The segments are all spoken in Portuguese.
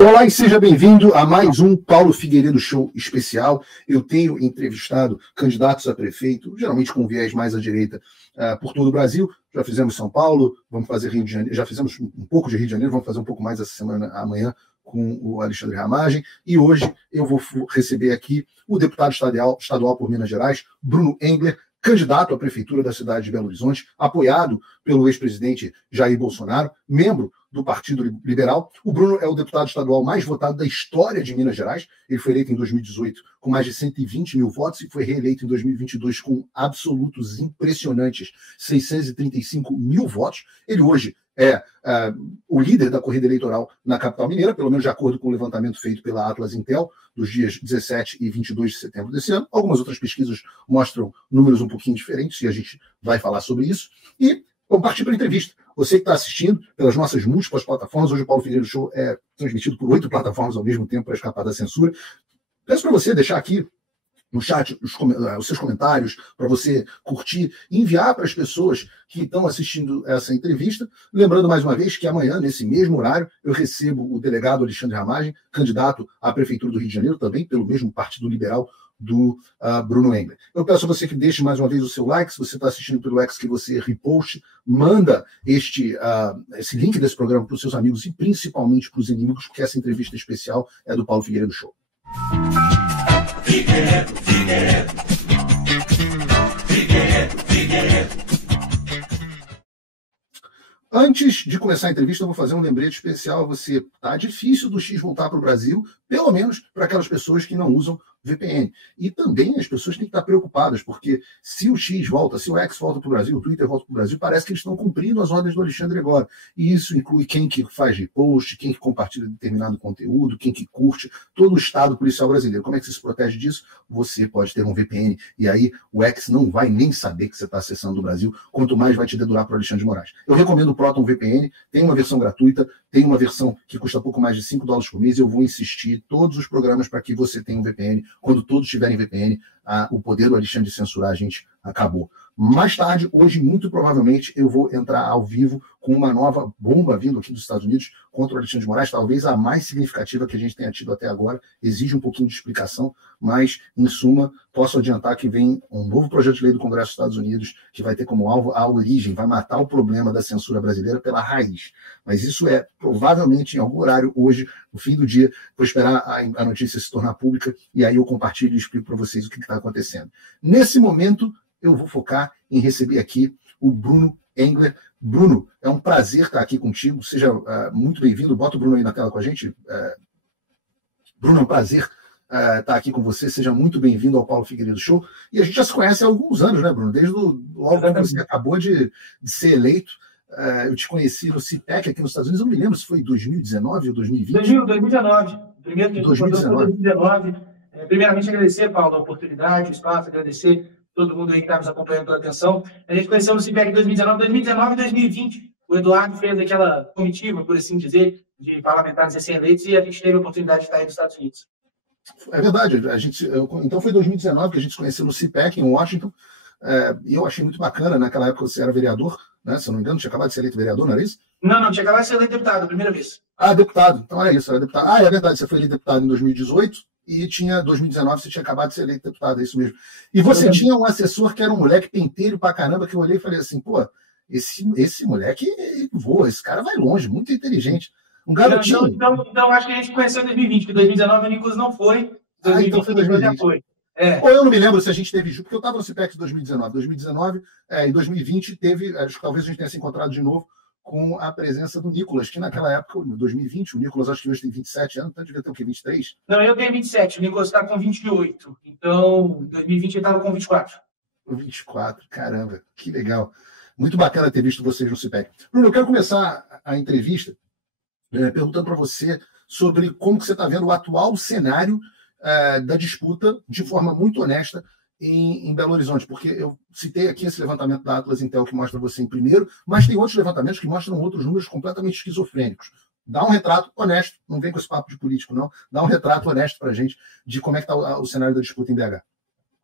Olá e seja bem-vindo a mais um Paulo Figueiredo Show especial. Eu tenho entrevistado candidatos a prefeito, geralmente com viés mais à direita, por todo o Brasil. Já fizemos São Paulo, vamos fazer Rio de Janeiro, já fizemos um pouco de Rio de Janeiro, vamos fazer um pouco mais essa semana, amanhã, com o Alexandre Ramagem. E hoje eu vou receber aqui o deputado estadual por Minas Gerais, Bruno Engler, candidato à prefeitura da cidade de Belo Horizonte, apoiado pelo ex-presidente Jair Bolsonaro, membro do Partido Liberal. O Bruno é o deputado estadual mais votado da história de Minas Gerais. Ele foi eleito em 2018 com mais de 120 mil votos e foi reeleito em 2022 com absolutos impressionantes 635 mil votos. Ele hoje é o líder da corrida eleitoral na capital mineira, pelo menos de acordo com o levantamento feito pela Atlas Intel, dos dias 17 e 22 de setembro desse ano. Algumas outras pesquisas mostram números um pouquinho diferentes e a gente vai falar sobre isso. E vamos partir para a entrevista. Você que está assistindo pelas nossas múltiplas plataformas, hoje o Paulo Figueiredo Show é transmitido por 8 plataformas ao mesmo tempo para escapar da censura. Peço para você deixar aqui no chat os seus comentários, para você curtir e enviar para as pessoas que estão assistindo essa entrevista. Lembrando mais uma vez que amanhã, nesse mesmo horário, eu recebo o delegado Alexandre Ramagem, candidato à Prefeitura do Rio de Janeiro, também pelo mesmo Partido Liberal do Bruno Engler. Eu peço a você que deixe mais uma vez o seu like. Se você está assistindo pelo X, que você reposte, manda esse link desse programa para os seus amigos e principalmente para os inimigos, porque essa entrevista especial é do Paulo Figueiredo Show. Figueiredo. Antes de começar a entrevista, eu vou fazer um lembrete especial a você. Tá difícil do X voltar para o Brasil, pelo menos para aquelas pessoas que não usam VPN. E também as pessoas têm que estar preocupadas, porque se o X volta, se o X volta para o Brasil, o Twitter volta para o Brasil, parece que eles estão cumprindo as ordens do Alexandre agora. E isso inclui quem que faz repost, quem que compartilha determinado conteúdo, quem que curte, todo o Estado policial brasileiro. Como é que você se protege disso? Você pode ter um VPN, e aí o X não vai nem saber que você está acessando o Brasil, quanto mais vai te dedurar para o Alexandre de Moraes. Eu recomendo o Proton VPN, tem uma versão gratuita, tem uma versão que custa pouco mais de $5 por mês, e eu vou insistir todos os programas para que você tenha um VPN. Quando todos tiverem VPN, o poder do Alexandre de censurar a gente acabou. Mais tarde, hoje, muito provavelmente, eu vou entrar ao vivo com uma nova bomba vindo aqui dos Estados Unidos contra o Alexandre de Moraes, talvez a mais significativa que a gente tenha tido até agora. Exige um pouquinho de explicação, mas, em suma, posso adiantar que vem um novo projeto de lei do Congresso dos Estados Unidos que vai ter como alvo a origem, vai matar o problema da censura brasileira pela raiz. Mas isso é provavelmente em algum horário hoje, no fim do dia, vou esperar a notícia se tornar pública e aí eu compartilho e explico para vocês o que está acontecendo. Nesse momento, eu vou focar em receber aqui o Bruno Engler. Bruno, é um prazer estar aqui contigo. Seja muito bem-vindo. Bota o Bruno aí na tela com a gente. Bruno, é um prazer estar aqui com você. Seja muito bem-vindo ao Paulo Figueiredo Show. E a gente já se conhece há alguns anos, né, Bruno? Desde logo que você acabou de ser eleito. Eu te conheci no CIPEC aqui nos Estados Unidos. Eu não me lembro se foi 2019 ou 2020. 2019. Primeiro que 2019. Primeiramente, agradecer, Paulo, a oportunidade, o espaço, agradecer todo mundo aí que está nos acompanhando pela atenção. A gente conheceu no CIPEC em 2019 e 2020. O Eduardo fez aquela comitiva, por assim dizer, de parlamentares recém-eleitos e a gente teve a oportunidade de estar aí nos Estados Unidos. É verdade. Então foi 2019 que a gente se conheceu no CIPEC, em Washington. E eu achei muito bacana. Naquela época você era vereador, né? Se eu não me engano, tinha acabado de ser eleito vereador, não era isso? Não, tinha acabado de ser eleito deputado, a primeira vez. Deputado. Então era isso, era deputado. É verdade, você foi eleito deputado em 2018. E 2019 você tinha acabado de ser eleito deputado, é isso mesmo. E você tinha um assessor que era um moleque pentelho pra caramba, que eu olhei e falei assim, pô, esse moleque voa, esse cara vai longe, muito inteligente. Um garotinho. Então acho que a gente conheceu em 2020, porque 2019 o Nicolas não foi, 2020 então foi 2020. já foi. Ou eu não me lembro se a gente teve junto, porque eu estava no CIPEC de 2019, em 2020 teve, acho que talvez a gente tenha se encontrado de novo, com a presença do Nicolas, que naquela época, em 2020, o Nicolas acho que hoje tem 27 anos, então devia ter o quê, 23? Não, eu tenho 27, o Nicolas está com 28, então em 2020 ele estava com 24. 24, caramba, que legal. Muito bacana ter visto vocês no CIPEC. Bruno, eu quero começar a entrevista perguntando para você sobre como que você está vendo o atual cenário da disputa de forma muito honesta em Belo Horizonte, porque eu citei aqui esse levantamento da Atlas Intel que mostra você em primeiro, mas tem outros levantamentos que mostram outros números completamente esquizofrênicos. Dá um retrato honesto, não vem com esse papo de político, não. Dá um retrato honesto para a gente de como é que está o cenário da disputa em BH.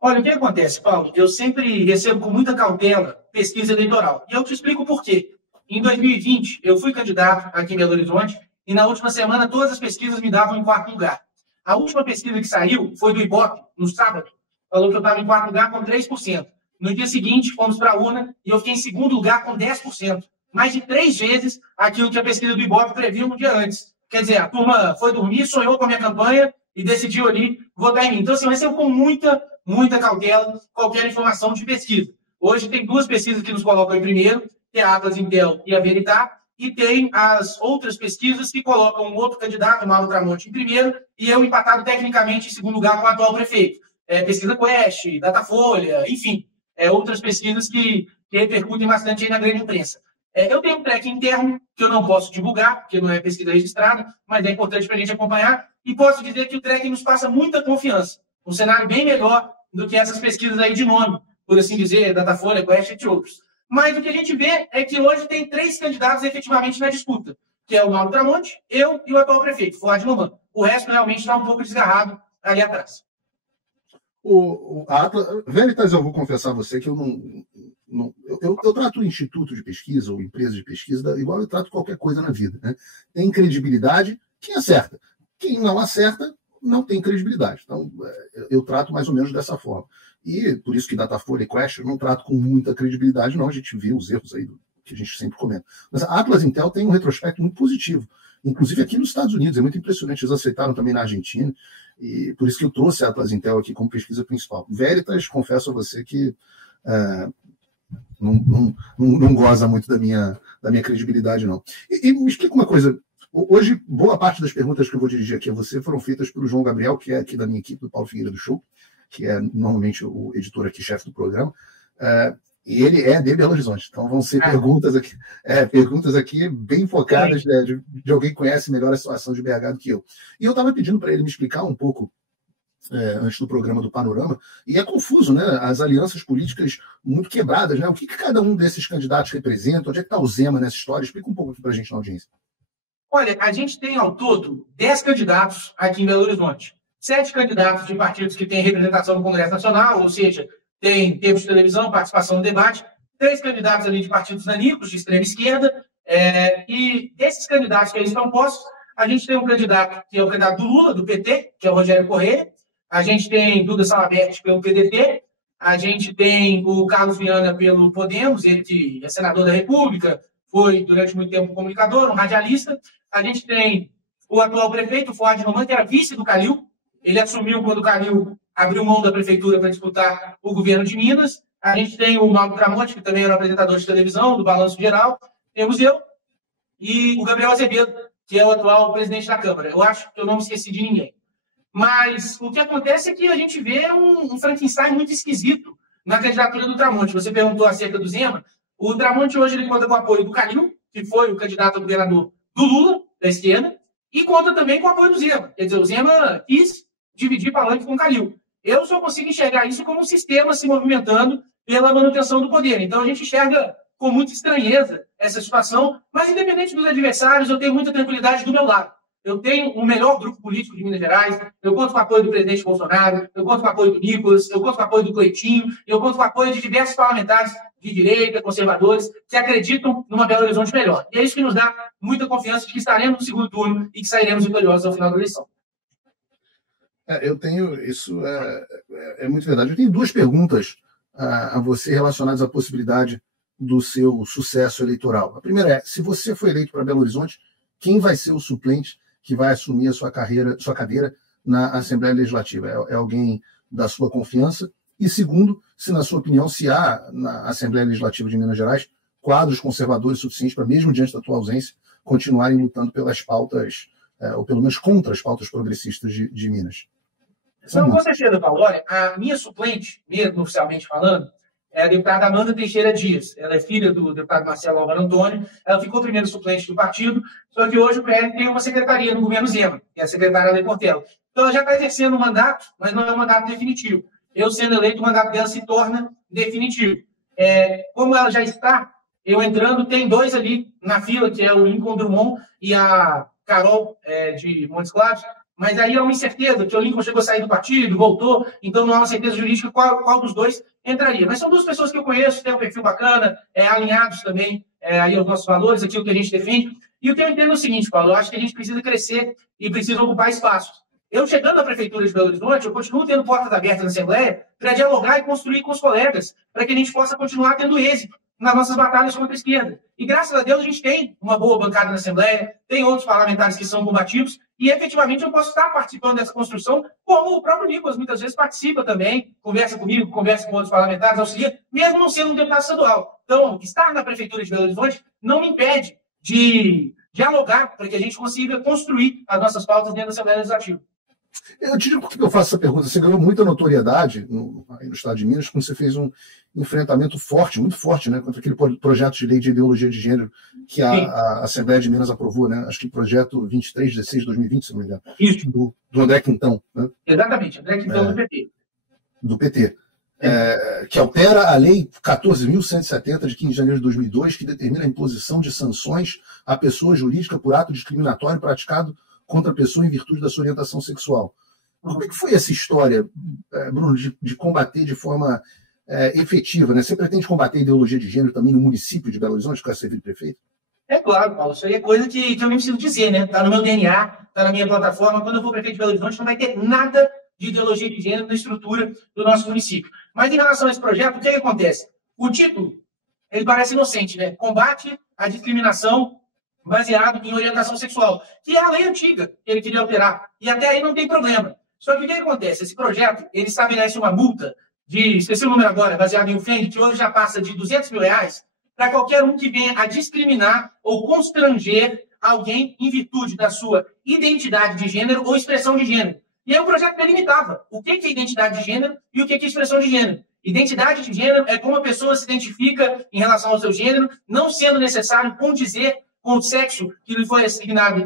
Olha, o que acontece, Paulo? Eu sempre recebo com muita cautela pesquisa eleitoral. E eu te explico por quê. Em 2020, eu fui candidato aqui em Belo Horizonte e na última semana todas as pesquisas me davam em quarto lugar. A última pesquisa que saiu foi do Ibope, no sábado, falou que eu estava em quarto lugar com 3%. No dia seguinte, fomos para a UNA e eu fiquei em segundo lugar com 10%. Mais de 3 vezes aquilo que a pesquisa do Ibope previu um dia antes. Quer dizer, a turma foi dormir, sonhou com a minha campanha e decidiu ali votar em mim. Então, assim, eu recebo com muita cautela qualquer informação de pesquisa. Hoje tem 2 pesquisas que nos colocam em primeiro, que é a Atlas Intel e a Veritas, e tem as outras pesquisas que colocam um outro candidato, o Mauro Tramonte, em primeiro, e eu empatado tecnicamente em segundo lugar com o atual prefeito. Pesquisa Quest, Datafolha, enfim, outras pesquisas que repercutem bastante aí na grande imprensa. Eu tenho um track interno que eu não posso divulgar, porque não é pesquisa registrada, mas é importante para a gente acompanhar, e posso dizer que o track nos passa muita confiança. Um cenário bem melhor do que essas pesquisas aí de nome, por assim dizer, Datafolha, Quest, entre outros. Mas o que a gente vê é que hoje tem 3 candidatos efetivamente na disputa, que é o Mauro Tramonte, eu e o atual prefeito, Fuad Noman. O resto realmente está um pouco desgarrado ali atrás. O Atlas, Veritas, eu vou confessar a você que eu trato o instituto de pesquisa ou empresa de pesquisa igual eu trato qualquer coisa na vida. Né? Tem credibilidade quem acerta. Quem não acerta não tem credibilidade. Então, eu trato mais ou menos dessa forma. E por isso que Datafolha e Quest eu não trato com muita credibilidade, não. A gente vê os erros aí que a gente sempre comenta. Mas a Atlas Intel tem um retrospecto muito positivo. Inclusive aqui nos Estados Unidos. É muito impressionante. Eles aceitaram também na Argentina. E por isso que eu trouxe a Atlas Intel aqui como pesquisa principal. Veritas, confesso a você que não goza muito da minha credibilidade, não. E me explica uma coisa. Hoje, boa parte das perguntas que eu vou dirigir aqui a você foram feitas pelo João Gabriel, que é aqui da minha equipe, do Paulo Figueiredo Show, que é normalmente o editor aqui, chefe do programa. E ele é de Belo Horizonte. Então vão ser perguntas aqui bem focadas, né, de alguém que conhece melhor a situação de BH do que eu. E eu estava pedindo para ele me explicar um pouco, antes do programa do Panorama, e é confuso, né? As alianças políticas muito quebradas, né? O que cada um desses candidatos representa? Onde é que está o Zema nessa história? Explica um pouco aqui para a gente na audiência. Olha, a gente tem ao todo 10 candidatos aqui em Belo Horizonte. 7 candidatos de partidos que têm representação no Congresso Nacional, ou seja, tem tempo de televisão, participação no debate, 3 candidatos ali de partidos nanicos, de extrema esquerda, e desses candidatos que eles estão postos, a gente tem um candidato que é o candidato do Lula, do PT, que é o Rogério Corrêa, a gente tem Duda Salabert pelo PDT, a gente tem o Carlos Viana pelo Podemos, ele que é senador da República, foi durante muito tempo comunicador, um radialista, a gente tem o atual prefeito, o Fuad Noman, que era vice do Calil, ele assumiu quando o Calil abriu mão da prefeitura para disputar o governo de Minas. A gente tem o Mauro Tramonte, que também era apresentador de televisão, do Balanço Geral. Temos eu e o Gabriel Azevedo, que é o atual presidente da Câmara. Eu acho que eu não me esqueci de ninguém. Mas o que acontece é que a gente vê um Frankenstein muito esquisito na candidatura do Tramonte. Você perguntou acerca do Zema. O Tramonte hoje ele conta com o apoio do Calil, que foi o candidato a governador do Lula, da esquerda, e conta também com o apoio do Zema. Quer dizer, o Zema quis dividir palanque com o Calil. Eu só consigo enxergar isso como um sistema se movimentando pela manutenção do poder. Então, a gente enxerga com muita estranheza essa situação, mas, independente dos adversários, eu tenho muita tranquilidade do meu lado. Eu tenho o melhor grupo político de Minas Gerais, eu conto com o apoio do presidente Bolsonaro, eu conto com o apoio do Nicolas, eu conto com o apoio do Cleitinho, eu conto com o apoio de diversos parlamentares de direita, conservadores, que acreditam numa Belo Horizonte melhor. E é isso que nos dá muita confiança de que estaremos no segundo turno e que sairemos vitoriosos ao final da eleição. Eu tenho, isso é muito verdade. Eu tenho 2 perguntas a você relacionadas à possibilidade do seu sucesso eleitoral. A primeira é, se você for eleito para Belo Horizonte, quem vai ser o suplente que vai assumir a sua cadeira na Assembleia Legislativa? É alguém da sua confiança? E segundo, se na sua opinião, se há na Assembleia Legislativa de Minas Gerais quadros conservadores suficientes para, mesmo diante da tua ausência, continuarem lutando pelas pautas, ou pelo menos contra as pautas progressistas de Minas? Não, com certeza, Paulo. Olha, a minha suplente, mesmo oficialmente falando, é a deputada Amanda Teixeira Dias. Ela é filha do deputado Marcelo Álvaro Antônio. Ela ficou primeiro suplente do partido, só que hoje o PL tem uma secretaria no governo Zema, que é a secretária Lei Portela. Então, ela já está exercendo um mandato, mas não é um mandato definitivo. Eu, sendo eleito, o mandato dela se torna definitivo. Como ela já está, eu entrando, tem 2 ali na fila, que é o Lincoln Drummond e a Carol de Montes Claros. Mas aí é uma incerteza, que o Lincoln chegou a sair do partido, voltou, então não há uma certeza jurídica qual dos 2 entraria. Mas são 2 pessoas que eu conheço, têm um perfil bacana, alinhados também aí aos nossos valores, aquilo que a gente defende. E o que eu entendo é o seguinte, Paulo, eu acho que a gente precisa crescer e precisa ocupar espaços. Eu, chegando à Prefeitura de Belo Horizonte, eu continuo tendo portas abertas na Assembleia para dialogar e construir com os colegas, para que a gente possa continuar tendo êxito nas nossas batalhas contra a esquerda. E, graças a Deus, a gente tem uma boa bancada na Assembleia, tem outros parlamentares que são combativos, e, efetivamente, eu posso estar participando dessa construção, como o próprio Nicolas muitas vezes participa também, conversa comigo, conversa com outros parlamentares, auxilia, mesmo não sendo um deputado estadual. Então, estar na Prefeitura de Belo Horizonte não me impede de dialogar para que a gente consiga construir as nossas pautas dentro da Assembleia Legislativa. Eu te digo por que eu faço essa pergunta. Você ganhou muita notoriedade aí no estado de Minas quando você fez um enfrentamento forte, muito forte, né, contra aquele projeto de lei de ideologia de gênero que a Assembleia de Minas aprovou, né? Acho que projeto 2316 de 2020, se não me engano. Isso. Do André Quintão. Né? Exatamente, André Quintão do PT. Do PT. Que altera a Lei 14.170 de 15 de janeiro de 2002, que determina a imposição de sanções à pessoa jurídica por ato discriminatório praticado contra a pessoa em virtude da sua orientação sexual. Como é que foi essa história, Bruno, de combater de forma efetiva? Né? Você pretende combater a ideologia de gênero também no município de Belo Horizonte, com essa prefeito? É claro, Paulo. Isso aí é coisa que eu nem preciso dizer, né? Está no meu DNA, está na minha plataforma. Quando eu for prefeito de Belo Horizonte, não vai ter nada de ideologia de gênero na estrutura do nosso município. Mas em relação a esse projeto, o que acontece? O título, ele parece inocente, né? Combate à discriminação baseado em orientação sexual, que é a lei antiga que ele queria alterar. E até aí não tem problema. Só que o que acontece? Esse projeto, ele estabelece uma multa de, esqueci o número agora, baseado em ofende, que hoje já passa de R$200 mil para qualquer um que venha a discriminar ou constranger alguém em virtude da sua identidade de gênero ou expressão de gênero. E aí o projeto delimitava o que é identidade de gênero e o que é expressão de gênero. Identidade de gênero é como a pessoa se identifica em relação ao seu gênero, não sendo necessário condizer com o sexo que lhe foi designado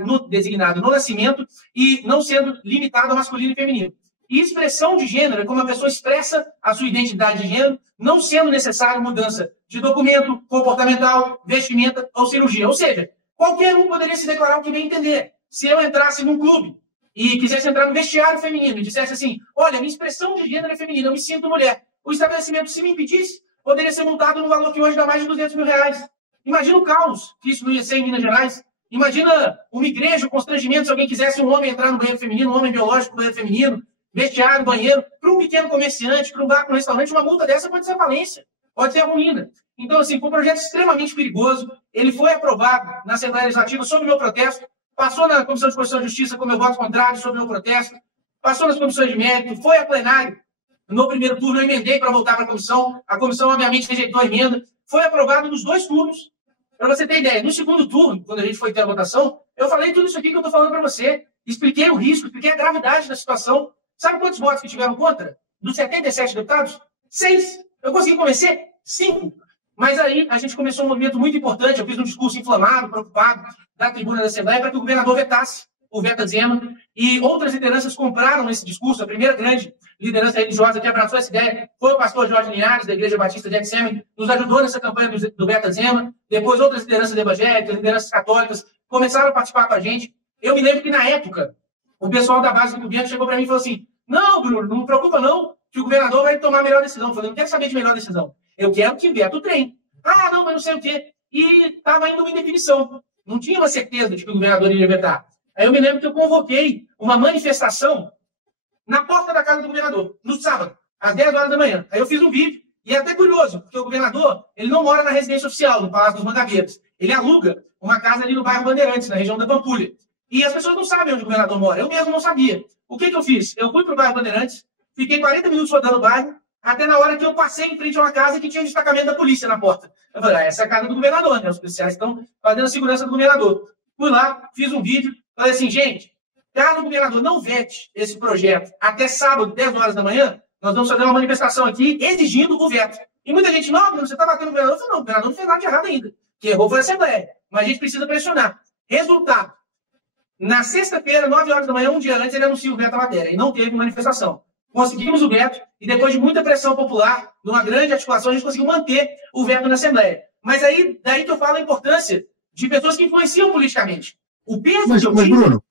no nascimento e não sendo limitado ao masculino e feminino. E expressão de gênero é como a pessoa expressa a sua identidade de gênero, não sendo necessário mudança de documento, comportamental, vestimenta ou cirurgia. Ou seja, qualquer um poderia se declarar o que bem entender. Se eu entrasse num clube e quisesse entrar no vestiário feminino e dissesse assim, olha, minha expressão de gênero é feminina, eu me sinto mulher. O estabelecimento, se me impedisse, poderia ser multado no valor que hoje dá mais de R$200 mil. Imagina o caos que isso não ia ser em Minas Gerais. Imagina uma igreja, o constrangimento, se alguém quisesse um homem entrar no banheiro feminino, um homem biológico no banheiro feminino, vestiário, banheiro, para um pequeno comerciante, para um bar, para um restaurante, uma multa dessa pode ser falência, pode ser ruína. Então, assim, foi um projeto extremamente perigoso. Ele foi aprovado na Assembleia Legislativa sob o meu protesto, passou na Comissão de Constituição e Justiça com meu voto contrário sob o meu protesto, passou nas comissões de mérito, foi a plenário. No primeiro turno eu emendei para voltar para a comissão obviamente rejeitou a emenda, foi aprovado nos 2 turnos. Para você ter ideia, no segundo turno, quando a gente foi ter a votação, eu falei tudo isso aqui que eu estou falando para você, expliquei o risco, expliquei a gravidade da situação. Sabe quantos votos que tiveram contra? Dos 77 deputados? 6. Eu consegui convencer 5. Mas aí a gente começou um movimento muito importante, eu fiz um discurso inflamado, preocupado, da tribuna da Assembleia, para que o governador vetasse o Veta Zema, e outras lideranças compraram esse discurso. A primeira grande liderança religiosa que abraçou essa ideia foi o pastor Jorge Linhares, da Igreja Batista de Exame, nos ajudou nessa campanha do Veta Zema. Depois outras lideranças evangélicas, lideranças católicas, começaram a participar com a gente. Eu me lembro que, na época, o pessoal da base do governo chegou para mim e falou assim, não, Bruno, não me preocupa não, que o governador vai tomar a melhor decisão. Eu falei, não quero saber de melhor decisão. Eu quero que veta o trem. Ah, não, mas não sei o quê. E estava ainda uma indefinição. Não tinha uma certeza de que o governador iria vetar. Aí eu me lembro que eu convoquei uma manifestação na porta da casa do governador, no sábado, às 10 horas da manhã. Aí eu fiz um vídeo, e é até curioso, porque o governador, ele não mora na residência oficial, no Palácio dos Mangabeiras. Ele aluga uma casa ali no bairro Bandeirantes, na região da Pampulha. E as pessoas não sabem onde o governador mora. Eu mesmo não sabia. O que eu fiz? Eu fui para o bairro Bandeirantes, fiquei 40 minutos rodando o bairro, até na hora que eu passei em frente a uma casa que tinha um destacamento da polícia na porta. Eu falei, essa é a casa do governador, né? Os policiais estão fazendo a segurança do governador. Fui lá, fiz um vídeo, falei assim, gente, caso o governador não vete esse projeto até sábado, 10 horas da manhã, nós vamos fazer uma manifestação aqui exigindo o veto. E muita gente, não, você está batendo no governador. Eu falei, não, o governador não fez nada de errado ainda. Quem errou foi a Assembleia. Mas a gente precisa pressionar. Resultado. Na sexta-feira, 9 horas da manhã, um dia antes, ele anuncia o veto à matéria. E não teve manifestação. Conseguimos o veto, e depois de muita pressão popular, numa grande articulação, a gente conseguiu manter o veto na Assembleia. Mas aí, daí que eu falo a importância de pessoas que influenciam politicamente. O peso mas Bruno,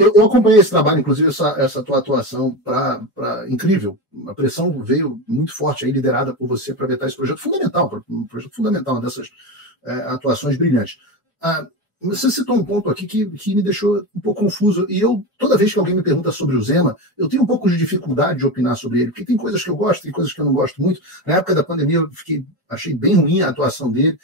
eu acompanhei esse trabalho, inclusive essa tua atuação incrível. A pressão veio muito forte, aí, liderada por você para vetar esse projeto fundamental, uma dessas atuações brilhantes. Você citou um ponto aqui que me deixou um pouco confuso. E eu, toda vez que alguém me pergunta sobre o Zema, eu tenho um pouco de dificuldade de opinar sobre ele, porque tem coisas que eu gosto, tem coisas que eu não gosto muito. Na época da pandemia, eu achei bem ruim a atuação dele.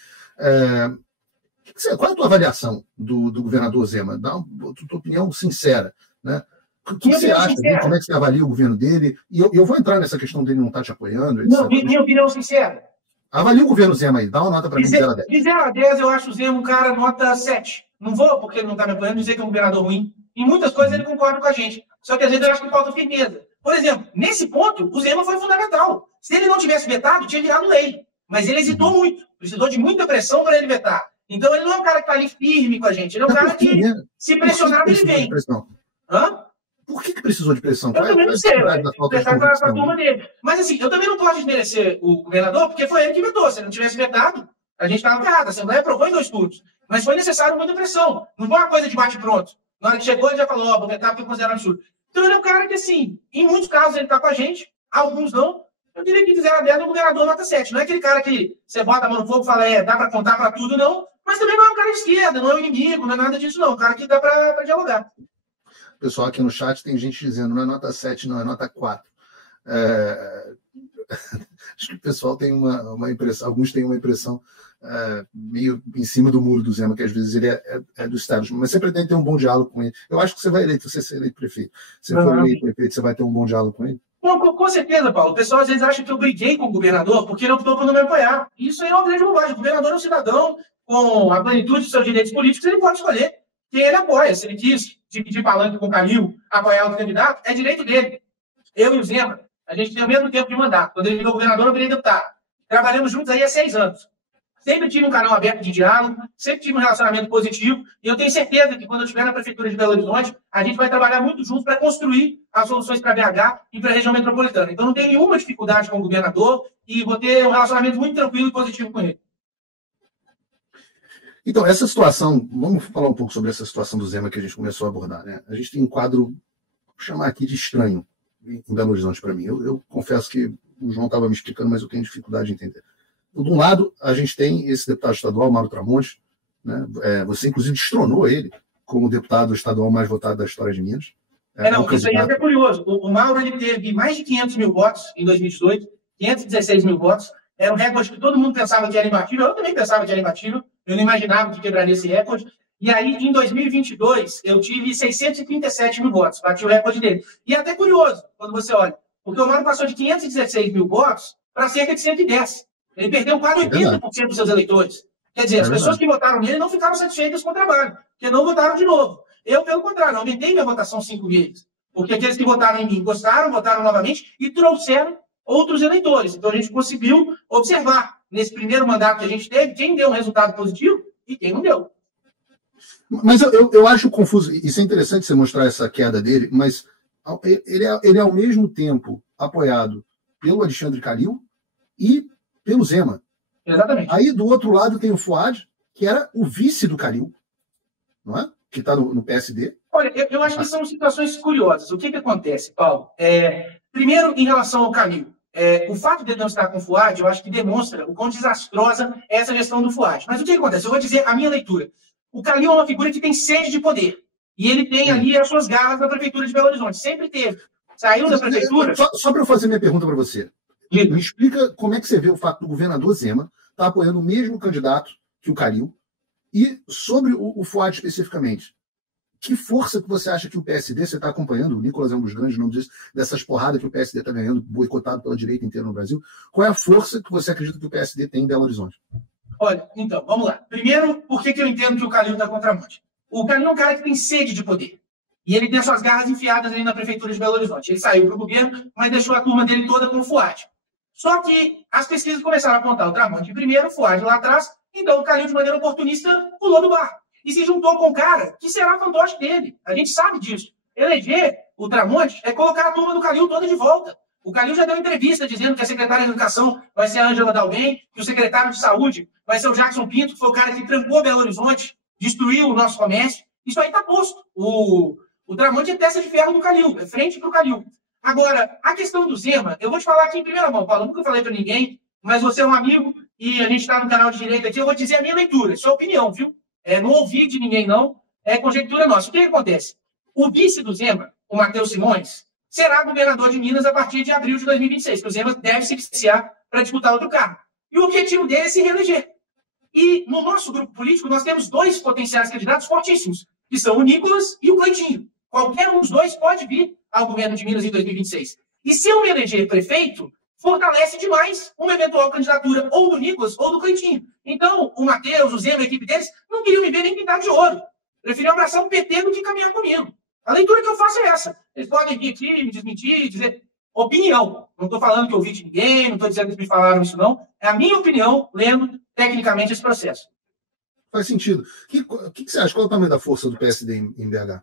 Qual é a tua avaliação do governador Zema? Dá uma tua opinião sincera, né? O que você acha dele? Como é que você avalia o governo dele? E eu vou entrar nessa questão dele não estar te apoiando. Etc. Não, minha opinião sincera. Avalia o governo Zema aí, dá uma nota para mim de 0 a 10. De 0 a 10, eu acho o Zema um cara nota 7. Não vou, porque ele não está me apoiando, dizer que é um governador ruim. Em muitas coisas ele concorda com a gente. Só que às vezes eu acho que falta firmeza. Por exemplo, nesse ponto, o Zema foi fundamental. Se ele não tivesse vetado, tinha virado lei. Mas ele hesitou muito. Precisou de muita pressão para ele vetar. Então ele não é um cara que está ali firme com a gente. Ele é um cara que, se pressionar, ele vem. Hã? Por que precisou de pressão? Eu também não sei. Pressão para a turma dele. Mas assim, eu também não posso desmerecer o governador, porque foi ele que vetou. Se ele não tivesse vetado, a gente estava errado. A Assembleia aprovou em 2 turnos. Mas foi necessário muita pressão. Não foi uma coisa de bate-pronto. Na hora que chegou, ele já falou, vou vetar porque eu considero absurdo. Então ele é um cara que, assim, em muitos casos ele está com a gente, alguns não. Eu diria que de 0 a 10 é um governador nota 7. Não é aquele cara que você bota a mão no fogo e fala, dá para contar para tudo, não. Mas também não é um cara de esquerda, não é um inimigo, não é nada disso, não. É um cara que dá para dialogar. Pessoal, aqui no chat tem gente dizendo não é nota 7, não, é nota 4. Acho que o pessoal tem uma impressão, alguns têm uma impressão meio em cima do muro do Zema, que às vezes ele é do Estado, mas você pretende ter um bom diálogo com ele. Eu acho que você vai eleito, você ser eleito prefeito. Se for eleito prefeito, você vai ter um bom diálogo com ele? Com certeza, Paulo. O pessoal às vezes acha que eu briguei com o governador porque ele optou por não me apoiar. Isso aí é uma grande bobagem. O governador é um cidadão com a plenitude de seus direitos políticos, ele pode escolher quem ele apoia. Se ele quis dividir palanque com o Calil, apoiar outro candidato, é direito dele. Eu e o Zema, a gente tem o mesmo tempo de mandato. Quando ele virou governador, eu virei deputado. Trabalhamos juntos aí há 6 anos. Sempre tive um canal aberto de diálogo, sempre tive um relacionamento positivo, e eu tenho certeza que quando eu estiver na Prefeitura de Belo Horizonte, a gente vai trabalhar muito juntos para construir as soluções para BH e para a região metropolitana. Então não tenho nenhuma dificuldade com o governador e vou ter um relacionamento muito tranquilo e positivo com ele. Então, essa situação, vamos falar um pouco sobre essa situação do Zema que a gente começou a abordar, né? A gente tem um quadro, vou chamar aqui de estranho, em Belo Horizonte para mim. Eu confesso que o João estava me explicando, mas eu tenho dificuldade de entender. De um lado, a gente tem esse deputado estadual, Mauro Tramonte, né? Você, inclusive, destronou ele como deputado estadual mais votado da história de Minas. Isso aí é até curioso. O Mauro ele teve mais de 500 mil votos em 2018, 516 mil votos. Era um recorde que todo mundo pensava que era imbatível. Eu também pensava que era imbatível. Eu não imaginava que quebraria esse recorde. E aí, em 2022, eu tive 637 mil votos. Bati o recorde dele. E é até curioso, quando você olha. Porque o Mauro passou de 516 mil votos para cerca de 110. Ele perdeu quase 80% dos seus eleitores. Quer dizer, as pessoas que votaram nele não ficaram satisfeitas com o trabalho, porque não votaram de novo. Eu, pelo contrário, aumentei minha votação 5 vezes. Porque aqueles que votaram em mim gostaram, votaram novamente e trouxeram outros eleitores. Então, a gente conseguiu observar, nesse primeiro mandato que a gente teve, quem deu um resultado positivo e quem não deu. Mas eu acho confuso, isso é interessante você mostrar essa queda dele, mas ele é ao mesmo tempo apoiado pelo Alexandre Calil e pelo Zema. Exatamente. Aí, do outro lado, tem o Fuad, que era o vice do Calil, não é? Que está no PSD. Olha, eu acho que são situações curiosas. O que acontece, Paulo? Primeiro, em relação ao Calil, o fato de ele não estar com o Fuad, eu acho que demonstra o quão desastrosa é essa gestão do Fuad. Mas o que acontece? Eu vou dizer a minha leitura. O Calil é uma figura que tem sede de poder. E ele tem ali as suas garras na Prefeitura de Belo Horizonte. Sempre teve. Saiu da Prefeitura... Só para eu fazer minha pergunta para você. Me explica como é que você vê o fato do governador Zema estar apoiando o mesmo candidato que o Calil e sobre o Fuad especificamente. Que força que você acha que o PSD, você está acompanhando, o Nicolas é um dos grandes nomes disso, dessas porradas que o PSD está ganhando, boicotado pela direita inteira no Brasil, qual é a força que você acredita que o PSD tem em Belo Horizonte? Olha, então, vamos lá. Primeiro, por que eu entendo que o Calil está contra a morte? O Calil é um cara que tem sede de poder. E ele tem as suas garras enfiadas ali na Prefeitura de Belo Horizonte. Ele saiu para o governo, mas deixou a turma dele toda com o Fuad. Só que as pesquisas começaram a apontar o Tramonte primeiro, o Fuad lá atrás, então o Calil, de maneira oportunista, pulou do barco. E se juntou com o cara que será fantoche dele. A gente sabe disso. Eleger o Tramonte é colocar a turma do Calil toda de volta. O Calil já deu entrevista dizendo que a secretária de Educação vai ser a Ângela Dalben, que o secretário de Saúde vai ser o Jackson Pinto, que foi o cara que trancou Belo Horizonte, destruiu o nosso comércio. Isso aí está posto. O Tramonte é peça de ferro do Calil, é frente para o Calil. Agora, a questão do Zema, eu vou te falar aqui em primeira mão, Paulo, eu nunca falei para ninguém, mas você é um amigo e a gente está no canal de direito aqui, eu vou dizer a minha leitura, isso é opinião, viu? Não ouvi de ninguém, não. É conjectura nossa. O que acontece? O vice do Zema, o Matheus Simões, será governador de Minas a partir de abril de 2026, que o Zema deve se licenciar para disputar outro cargo. E o objetivo dele é se reeleger. E no nosso grupo político, nós temos 2 potenciais candidatos fortíssimos, que são o Nicolas e o Cleitinho. Qualquer um dos 2 pode vir ao governo de Minas em 2026. E se eu me eleger prefeito, fortalece demais uma eventual candidatura ou do Nicolas ou do Cleitinho. Então, o Matheus, o Zema, a equipe deles, não queriam me ver nem pintar de ouro. Preferiam abraçar o PT do que caminhar comigo. A leitura que eu faço é essa. Eles podem vir aqui, me desmentir, dizer opinião. Não estou falando que eu ouvi de ninguém, não estou dizendo que eles me falaram isso, não. É a minha opinião, lendo tecnicamente esse processo. Faz sentido. O que você acha? Qual é o tamanho da força do PSD em BH?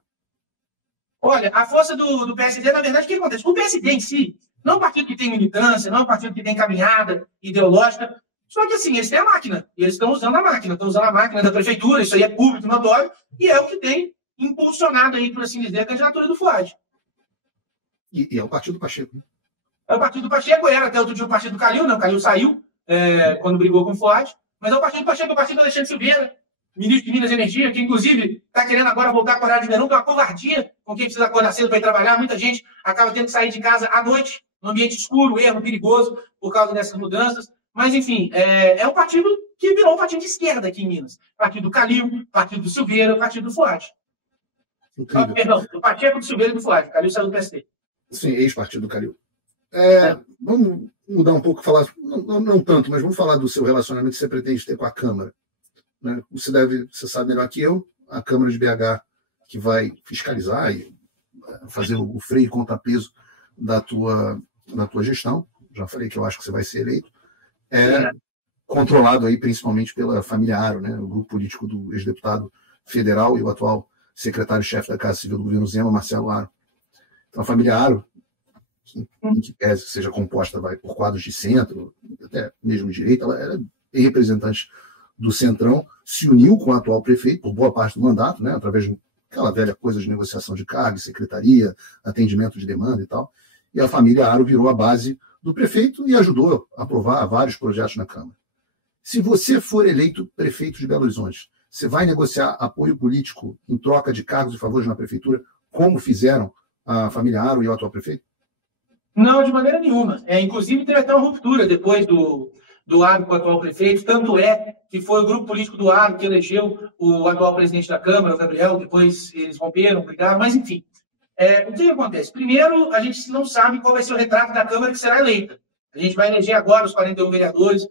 Olha, a força do PSD, na verdade, o que acontece? O PSD em si não é um partido que tem militância, não é um partido que tem caminhada ideológica. Só que, assim, eles têm a máquina. E eles estão usando a máquina. Estão usando a máquina da prefeitura. Isso aí é público, notório. E é o que tem impulsionado aí, por assim dizer, a candidatura do Fuad. E é o partido do Pacheco, né? É o partido do Pacheco. Era até outro dia o partido do Calil, né? O Calil saiu quando brigou com o Fuad. Mas é o partido do Pacheco, é o partido do Alexandre Silveira, ministro de Minas e Energia, que, inclusive, está querendo agora voltar com o horário de verão, que é uma covardia com quem precisa acordar cedo para ir trabalhar. Muita gente acaba tendo que sair de casa à noite, no ambiente escuro, erro, perigoso, por causa dessas mudanças. Mas, enfim, é um partido que virou um partido de esquerda aqui em Minas. Partido do Calil, partido do Silveira, partido do Fuad. Perdão, do Pacheco, do Silveira e do Fuad. Calil saiu do PSD. Sim, ex-partido do Calil. Vamos mudar um pouco, falar, não tanto, mas vamos falar do seu relacionamento que você pretende ter com a Câmara. Né? Você sabe melhor que eu, a Câmara de BH, que vai fiscalizar e fazer o freio e contrapeso da tua gestão. Já falei que eu acho que você vai ser eleito. Controlado aí principalmente pela família Aro, né? O grupo político do ex-deputado federal e o atual secretário-chefe da Casa Civil do governo Zema, Marcelo Aro. Então, a família Aro, em que pese seja composta por quadros de centro, até mesmo de direita, ela era representante do Centrão, se uniu com o atual prefeito por boa parte do mandato, né, através de aquela velha coisa de negociação de cargo, secretaria, atendimento de demanda e tal, e a família Aro virou a base do prefeito e ajudou a aprovar vários projetos na Câmara. Se você for eleito prefeito de Belo Horizonte, você vai negociar apoio político em troca de cargos e favores na prefeitura, como fizeram a família Aro e o atual prefeito? Não, de maneira nenhuma. Inclusive, teve até uma ruptura depois do Aro com o atual prefeito. Tanto é que foi o grupo político do Aro que elegeu o atual presidente da Câmara, o Gabriel. Depois eles romperam, brigaram, mas enfim. O que acontece? Primeiro, a gente não sabe qual vai ser o retrato da Câmara que será eleita. A gente vai eleger agora os 41 vereadores.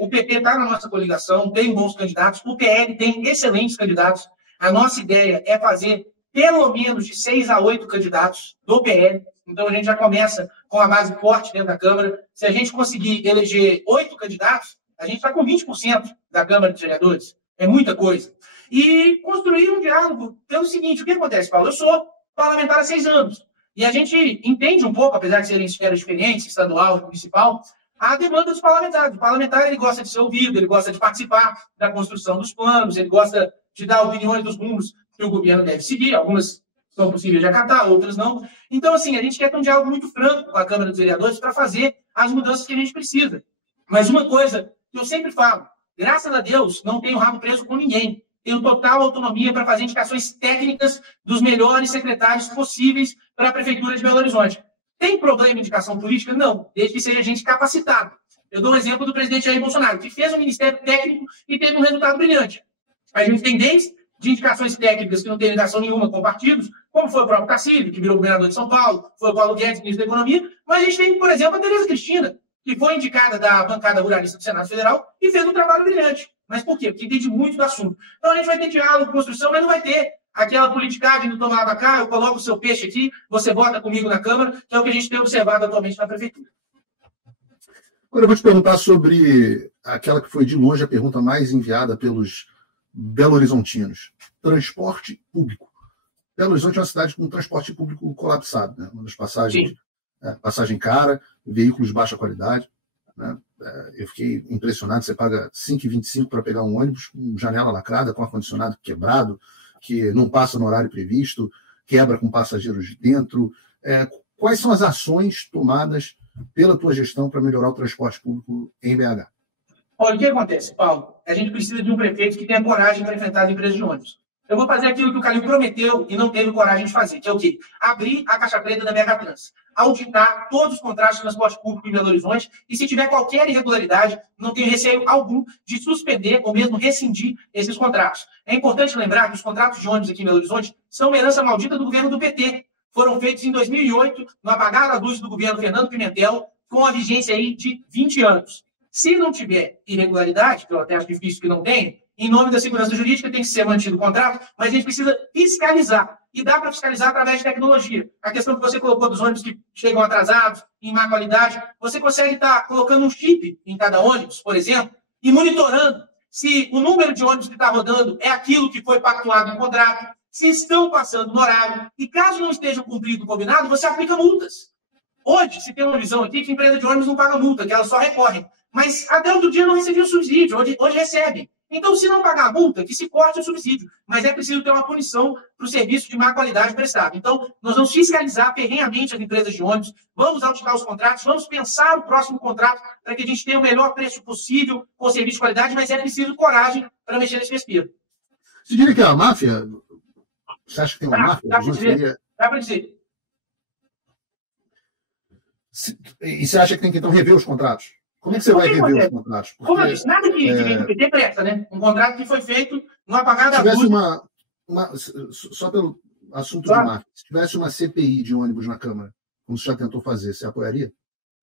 O PP está na nossa coligação, tem bons candidatos. O PL tem excelentes candidatos. A nossa ideia é fazer pelo menos de 6 a 8 candidatos do PL. Então, a gente já começa com a base forte dentro da Câmara. Se a gente conseguir eleger 8 candidatos, a gente está com 20% da Câmara de Vereadores. É muita coisa. E construir um diálogo pelo seguinte: o que acontece, Paulo? Eu sou parlamentar há 6 anos. E a gente entende um pouco, apesar de serem esferas diferentes, estadual e municipal, a demanda dos parlamentares. O parlamentar, ele gosta de ser ouvido, ele gosta de participar da construção dos planos, ele gosta de dar opiniões dos rumos que o governo deve seguir. Algumas são possíveis de acatar, outras não. Então, assim, a gente quer ter um diálogo muito franco com a Câmara dos Vereadores para fazer as mudanças que a gente precisa. Mas uma coisa que eu sempre falo: graças a Deus, não tenho rabo preso com ninguém. Tenho total autonomia para fazer indicações técnicas dos melhores secretários possíveis para a Prefeitura de Belo Horizonte. Tem problema em indicação política? Não, desde que seja gente capacitada. Eu dou um exemplo do presidente Jair Bolsonaro, que fez um ministério técnico e teve um resultado brilhante. A gente tem desde de indicações técnicas que não tem ligação nenhuma com partidos, como foi o próprio Tarcísio, que virou governador de São Paulo, foi o Paulo Guedes, ministro da Economia, mas a gente tem, por exemplo, a Tereza Cristina, que foi indicada da bancada ruralista do Senado Federal e fez um trabalho brilhante. Mas por quê? Porque entende muito do assunto. Então a gente vai ter diálogo, construção, mas não vai ter aquela politicagem do tomar da cá, eu coloco o seu peixe aqui, você vota comigo na Câmara, que é o que a gente tem observado atualmente na Prefeitura. Agora eu vou te perguntar sobre aquela que foi de longe a pergunta mais enviada pelos belo-horizontinos: transporte público. Belo Horizonte é uma cidade com transporte público colapsado, né? Uma das passagens, passagem cara, veículos de baixa qualidade, né? Eu fiquei impressionado: você paga R$ 5,25 para pegar um ônibus com janela lacrada, com ar-condicionado quebrado, que não passa no horário previsto, quebra com passageiros dentro. Quais são as ações tomadas pela tua gestão para melhorar o transporte público em BH? Olha, o que acontece, Paulo? A gente precisa de um prefeito que tenha coragem para enfrentar as empresas de ônibus. Eu vou fazer aquilo que o Calil prometeu e não teve coragem de fazer, que é o quê? Abrir a caixa preta da BH Trans, auditar todos os contratos de transporte público em Belo Horizonte e, se tiver qualquer irregularidade, não tenho receio algum de suspender ou mesmo rescindir esses contratos. É importante lembrar que os contratos de ônibus aqui em Belo Horizonte são uma herança maldita do governo do PT. Foram feitos em 2008, no apagar da luz do governo Fernando Pimentel, com a vigência aí de 20 anos. Se não tiver irregularidade, que eu até acho difícil que não tenha, em nome da segurança jurídica tem que ser mantido o contrato, mas a gente precisa fiscalizar. E dá para fiscalizar através de tecnologia. A questão que você colocou dos ônibus que chegam atrasados, em má qualidade, você consegue estar colocando um chip em cada ônibus, por exemplo, e monitorando se o número de ônibus que está rodando é aquilo que foi pactuado no contrato, se estão passando no horário, e caso não estejam cumprindo o combinado, você aplica multas. Hoje, se tem uma visão aqui que a empresa de ônibus não paga multa, que elas só recorrem. Mas até outro dia não recebiam subsídio, hoje recebem. Então, se não pagar a multa, que se corte o subsídio. Mas é preciso ter uma punição para o serviço de má qualidade prestado. Então, nós vamos fiscalizar ferrenhamente as empresas de ônibus, vamos auditar os contratos, vamos pensar o próximo contrato para que a gente tenha o melhor preço possível com o serviço de qualidade, mas é preciso coragem para mexer nesse vespeiro. Você diria que é uma máfia? Você acha que tem uma máfia? Dá para dizer. Dá para dizer. E você acha que tem que, então, rever os contratos? Como é que você vai rever os contratos? Porque, como eu disse, nada que vem do PT presta, né? Um contrato que foi feito no apagar da luz. Só pelo assunto de marketing, se tivesse uma CPI de ônibus na Câmara, como você já tentou fazer, você apoiaria?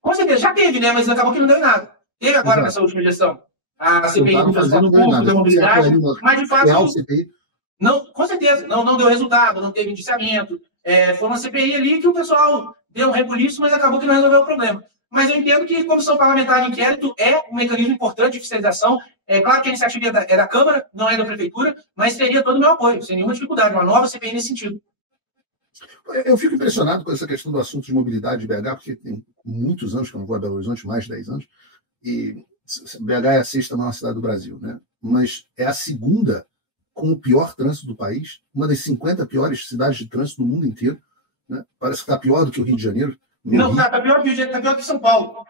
Com certeza, já teve, né? Mas acabou que não deu nada. Teve agora nessa última gestão. A CPI do transporte público, da mobilidade, mas de fato. Não, com certeza, não deu resultado, não teve indiciamento. Foi uma CPI ali que o pessoal deu um rebuliço, mas acabou que não resolveu o problema. Mas eu entendo que a Comissão Parlamentar de Inquérito é um mecanismo importante de fiscalização. É claro que a iniciativa é da Câmara, não é da Prefeitura, mas teria todo o meu apoio, sem nenhuma dificuldade, uma nova CPI nesse sentido. Eu fico impressionado com essa questão do assunto de mobilidade de BH, porque tem muitos anos que eu não vou a Belo Horizonte, mais de 10 anos, e BH é a sexta maior cidade do Brasil, né? Mas é a segunda com o pior trânsito do país, uma das 50 piores cidades de trânsito do mundo inteiro, né? Parece que está pior do que o Rio de Janeiro. Não, está pior que o Rio de Janeiro, está pior que São Paulo.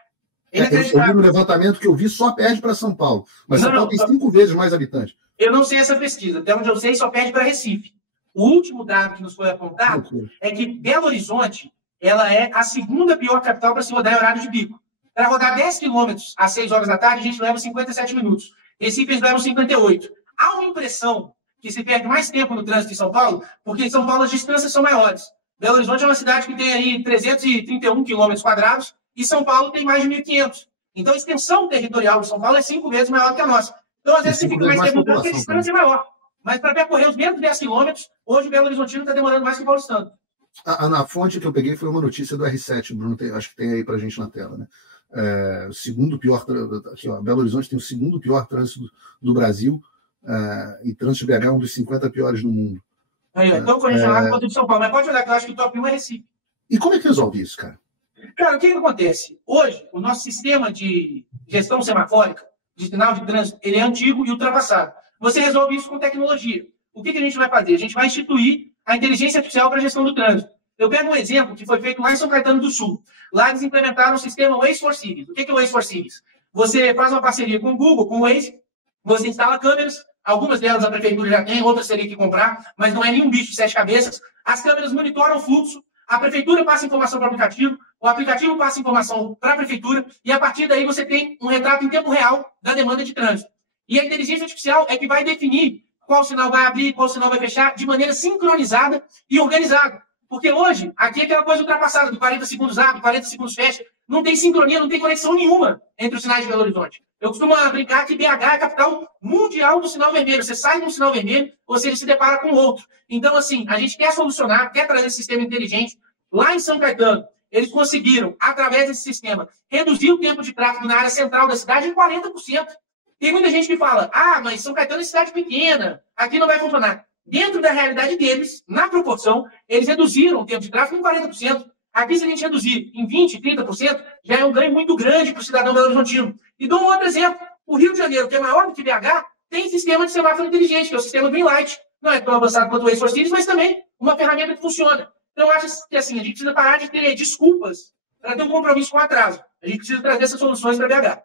Eu vi no levantamento que eu vi, só perde para São Paulo. Mas São Paulo tem 5 vezes mais habitantes. Eu não sei essa pesquisa. Até onde eu sei, só perde para Recife. O último dado que nos foi apontado é que Belo Horizonte ela é a segunda pior capital para se rodar em horário de pico. Para rodar 10 quilômetros às 6 horas da tarde, a gente leva 57 minutos. Recife, eles levam 58. Há uma impressão que se perde mais tempo no trânsito em São Paulo, porque em São Paulo as distâncias são maiores. Belo Horizonte é uma cidade que tem aí 331 quilômetros quadrados e São Paulo tem mais de 1.500. Então, a extensão territorial de São Paulo é 5 vezes maior que a nossa. Então, às vezes, você fica mais tempo no trânsito e a distância é maior. Mas para percorrer os mesmos 10 quilômetros, hoje o Belo Horizontino está demorando mais que o paulistano. Na fonte que eu peguei foi uma notícia do R7, Bruno, acho que tem aí para a gente na tela, né? O segundo pior, aqui, ó, Belo Horizonte tem o segundo pior trânsito do Brasil, e trânsito de BH é um dos 50 piores do mundo. Então, congestionado quanto de São Paulo. Mas pode olhar que eu acho que o top 1 é Recife. E como é que resolve isso, cara? Cara, o que acontece? Hoje, o nosso sistema de gestão semafórica, de sinal de trânsito, ele é antigo e ultrapassado. Você resolve isso com tecnologia. O que a gente vai fazer? A gente vai instituir a inteligência artificial para a gestão do trânsito. Eu pego um exemplo que foi feito lá em São Caetano do Sul. Lá eles implementaram o sistema Waze for Cities. O que é o Waze for Cities? Você faz uma parceria com o Google, com o Waze, você instala câmeras, algumas delas a prefeitura já tem, outras teria que comprar, mas não é nenhum bicho de 7 cabeças. As câmeras monitoram o fluxo, a prefeitura passa informação para o aplicativo passa informação para a prefeitura, e a partir daí você tem um retrato em tempo real da demanda de trânsito. E a inteligência artificial é que vai definir qual sinal vai abrir, qual sinal vai fechar, de maneira sincronizada e organizada. Porque hoje, aqui é aquela coisa ultrapassada, do 40 segundos abre, 40 segundos fecha, não tem sincronia, não tem conexão nenhuma entre os sinais de Belo Horizonte. Eu costumo brincar que BH é a capital mundial do sinal vermelho. Você sai de um sinal vermelho, ou seja, se depara com outro. Então, assim, a gente quer solucionar, quer trazer esse sistema inteligente. Lá em São Caetano, eles conseguiram, através desse sistema, reduzir o tempo de tráfego na área central da cidade em 40%. Tem muita gente que fala, mas São Caetano é cidade pequena, aqui não vai funcionar. Dentro da realidade deles, na proporção, eles reduziram o tempo de tráfego em 40%. Aqui, se a gente reduzir em 20%, 30%, já é um ganho muito grande para o cidadão belo-horizontino. E dou um outro exemplo. O Rio de Janeiro, que é maior do que BH, tem sistema de semáforo inteligente, que é o sistema Greenlight. Não é tão avançado quanto o Waze for Cities, mas também uma ferramenta que funciona. Então, eu acho que assim, a gente precisa parar de ter desculpas para ter um compromisso com atraso. A gente precisa trazer essas soluções para BH.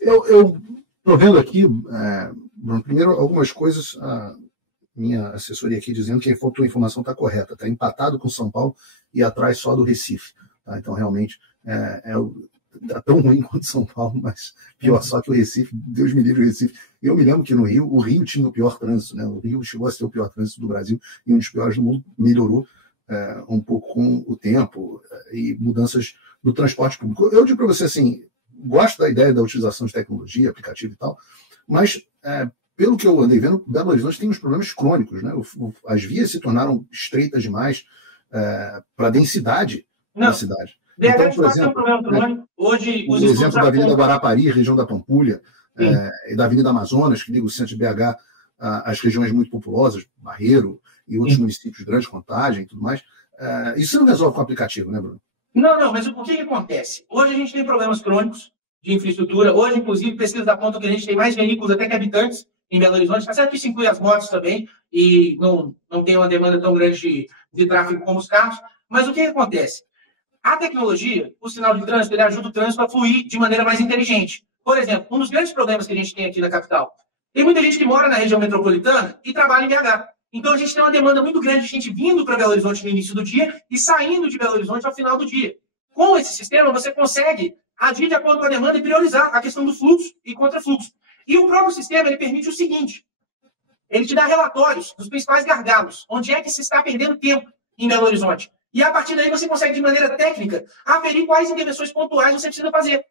Eu estou vendo aqui, Bruno, primeiro algumas coisas, a minha assessoria aqui dizendo que a tua informação está correta, está empatado com São Paulo e atrás só do Recife. Tá? Então, realmente, tá tão ruim quanto São Paulo, mas pior só que o Recife, Deus me livre o Recife. Eu me lembro que no Rio, o Rio tinha o pior trânsito, né? O Rio chegou a ser o pior trânsito do Brasil e um dos piores do mundo, melhorou um pouco com o tempo e mudanças no transporte público. Eu digo para você assim, gosto da ideia da utilização de tecnologia, aplicativo e tal, mas pelo que eu andei vendo, Belo Horizonte tem uns problemas crônicos, né? As vias se tornaram estreitas demais para a densidade da cidade. Então, por exemplo, hoje, o exemplo da Avenida Guarapari, região da Pampulha, e da Avenida Amazonas, que liga o centro de BH às regiões muito populosas, Barreiro e outros municípios grandes, Contagem e tudo mais. Isso não resolve com o aplicativo, né, Bruno? Não, mas o que acontece? Hoje a gente tem problemas crônicos de infraestrutura. Hoje, inclusive, pesquisas apontam que a gente tem mais veículos até que habitantes em Belo Horizonte. Está certo que isso inclui as motos também, e não tem uma demanda tão grande de tráfego como os carros. Mas o que acontece? A tecnologia, o sinal de trânsito, ele ajuda o trânsito a fluir de maneira mais inteligente. Por exemplo, um dos grandes problemas que a gente tem aqui na capital, tem muita gente que mora na região metropolitana e trabalha em BH. Então, a gente tem uma demanda muito grande de gente vindo para Belo Horizonte no início do dia e saindo de Belo Horizonte ao final do dia. Com esse sistema, você consegue agir de acordo com a demanda e priorizar a questão do fluxo e contrafluxo. E o próprio sistema ele permite o seguinte, ele te dá relatórios dos principais gargalos, onde é que se está perdendo tempo em Belo Horizonte. E a partir daí você consegue, de maneira técnica, aferir quais intervenções pontuais você precisa fazer.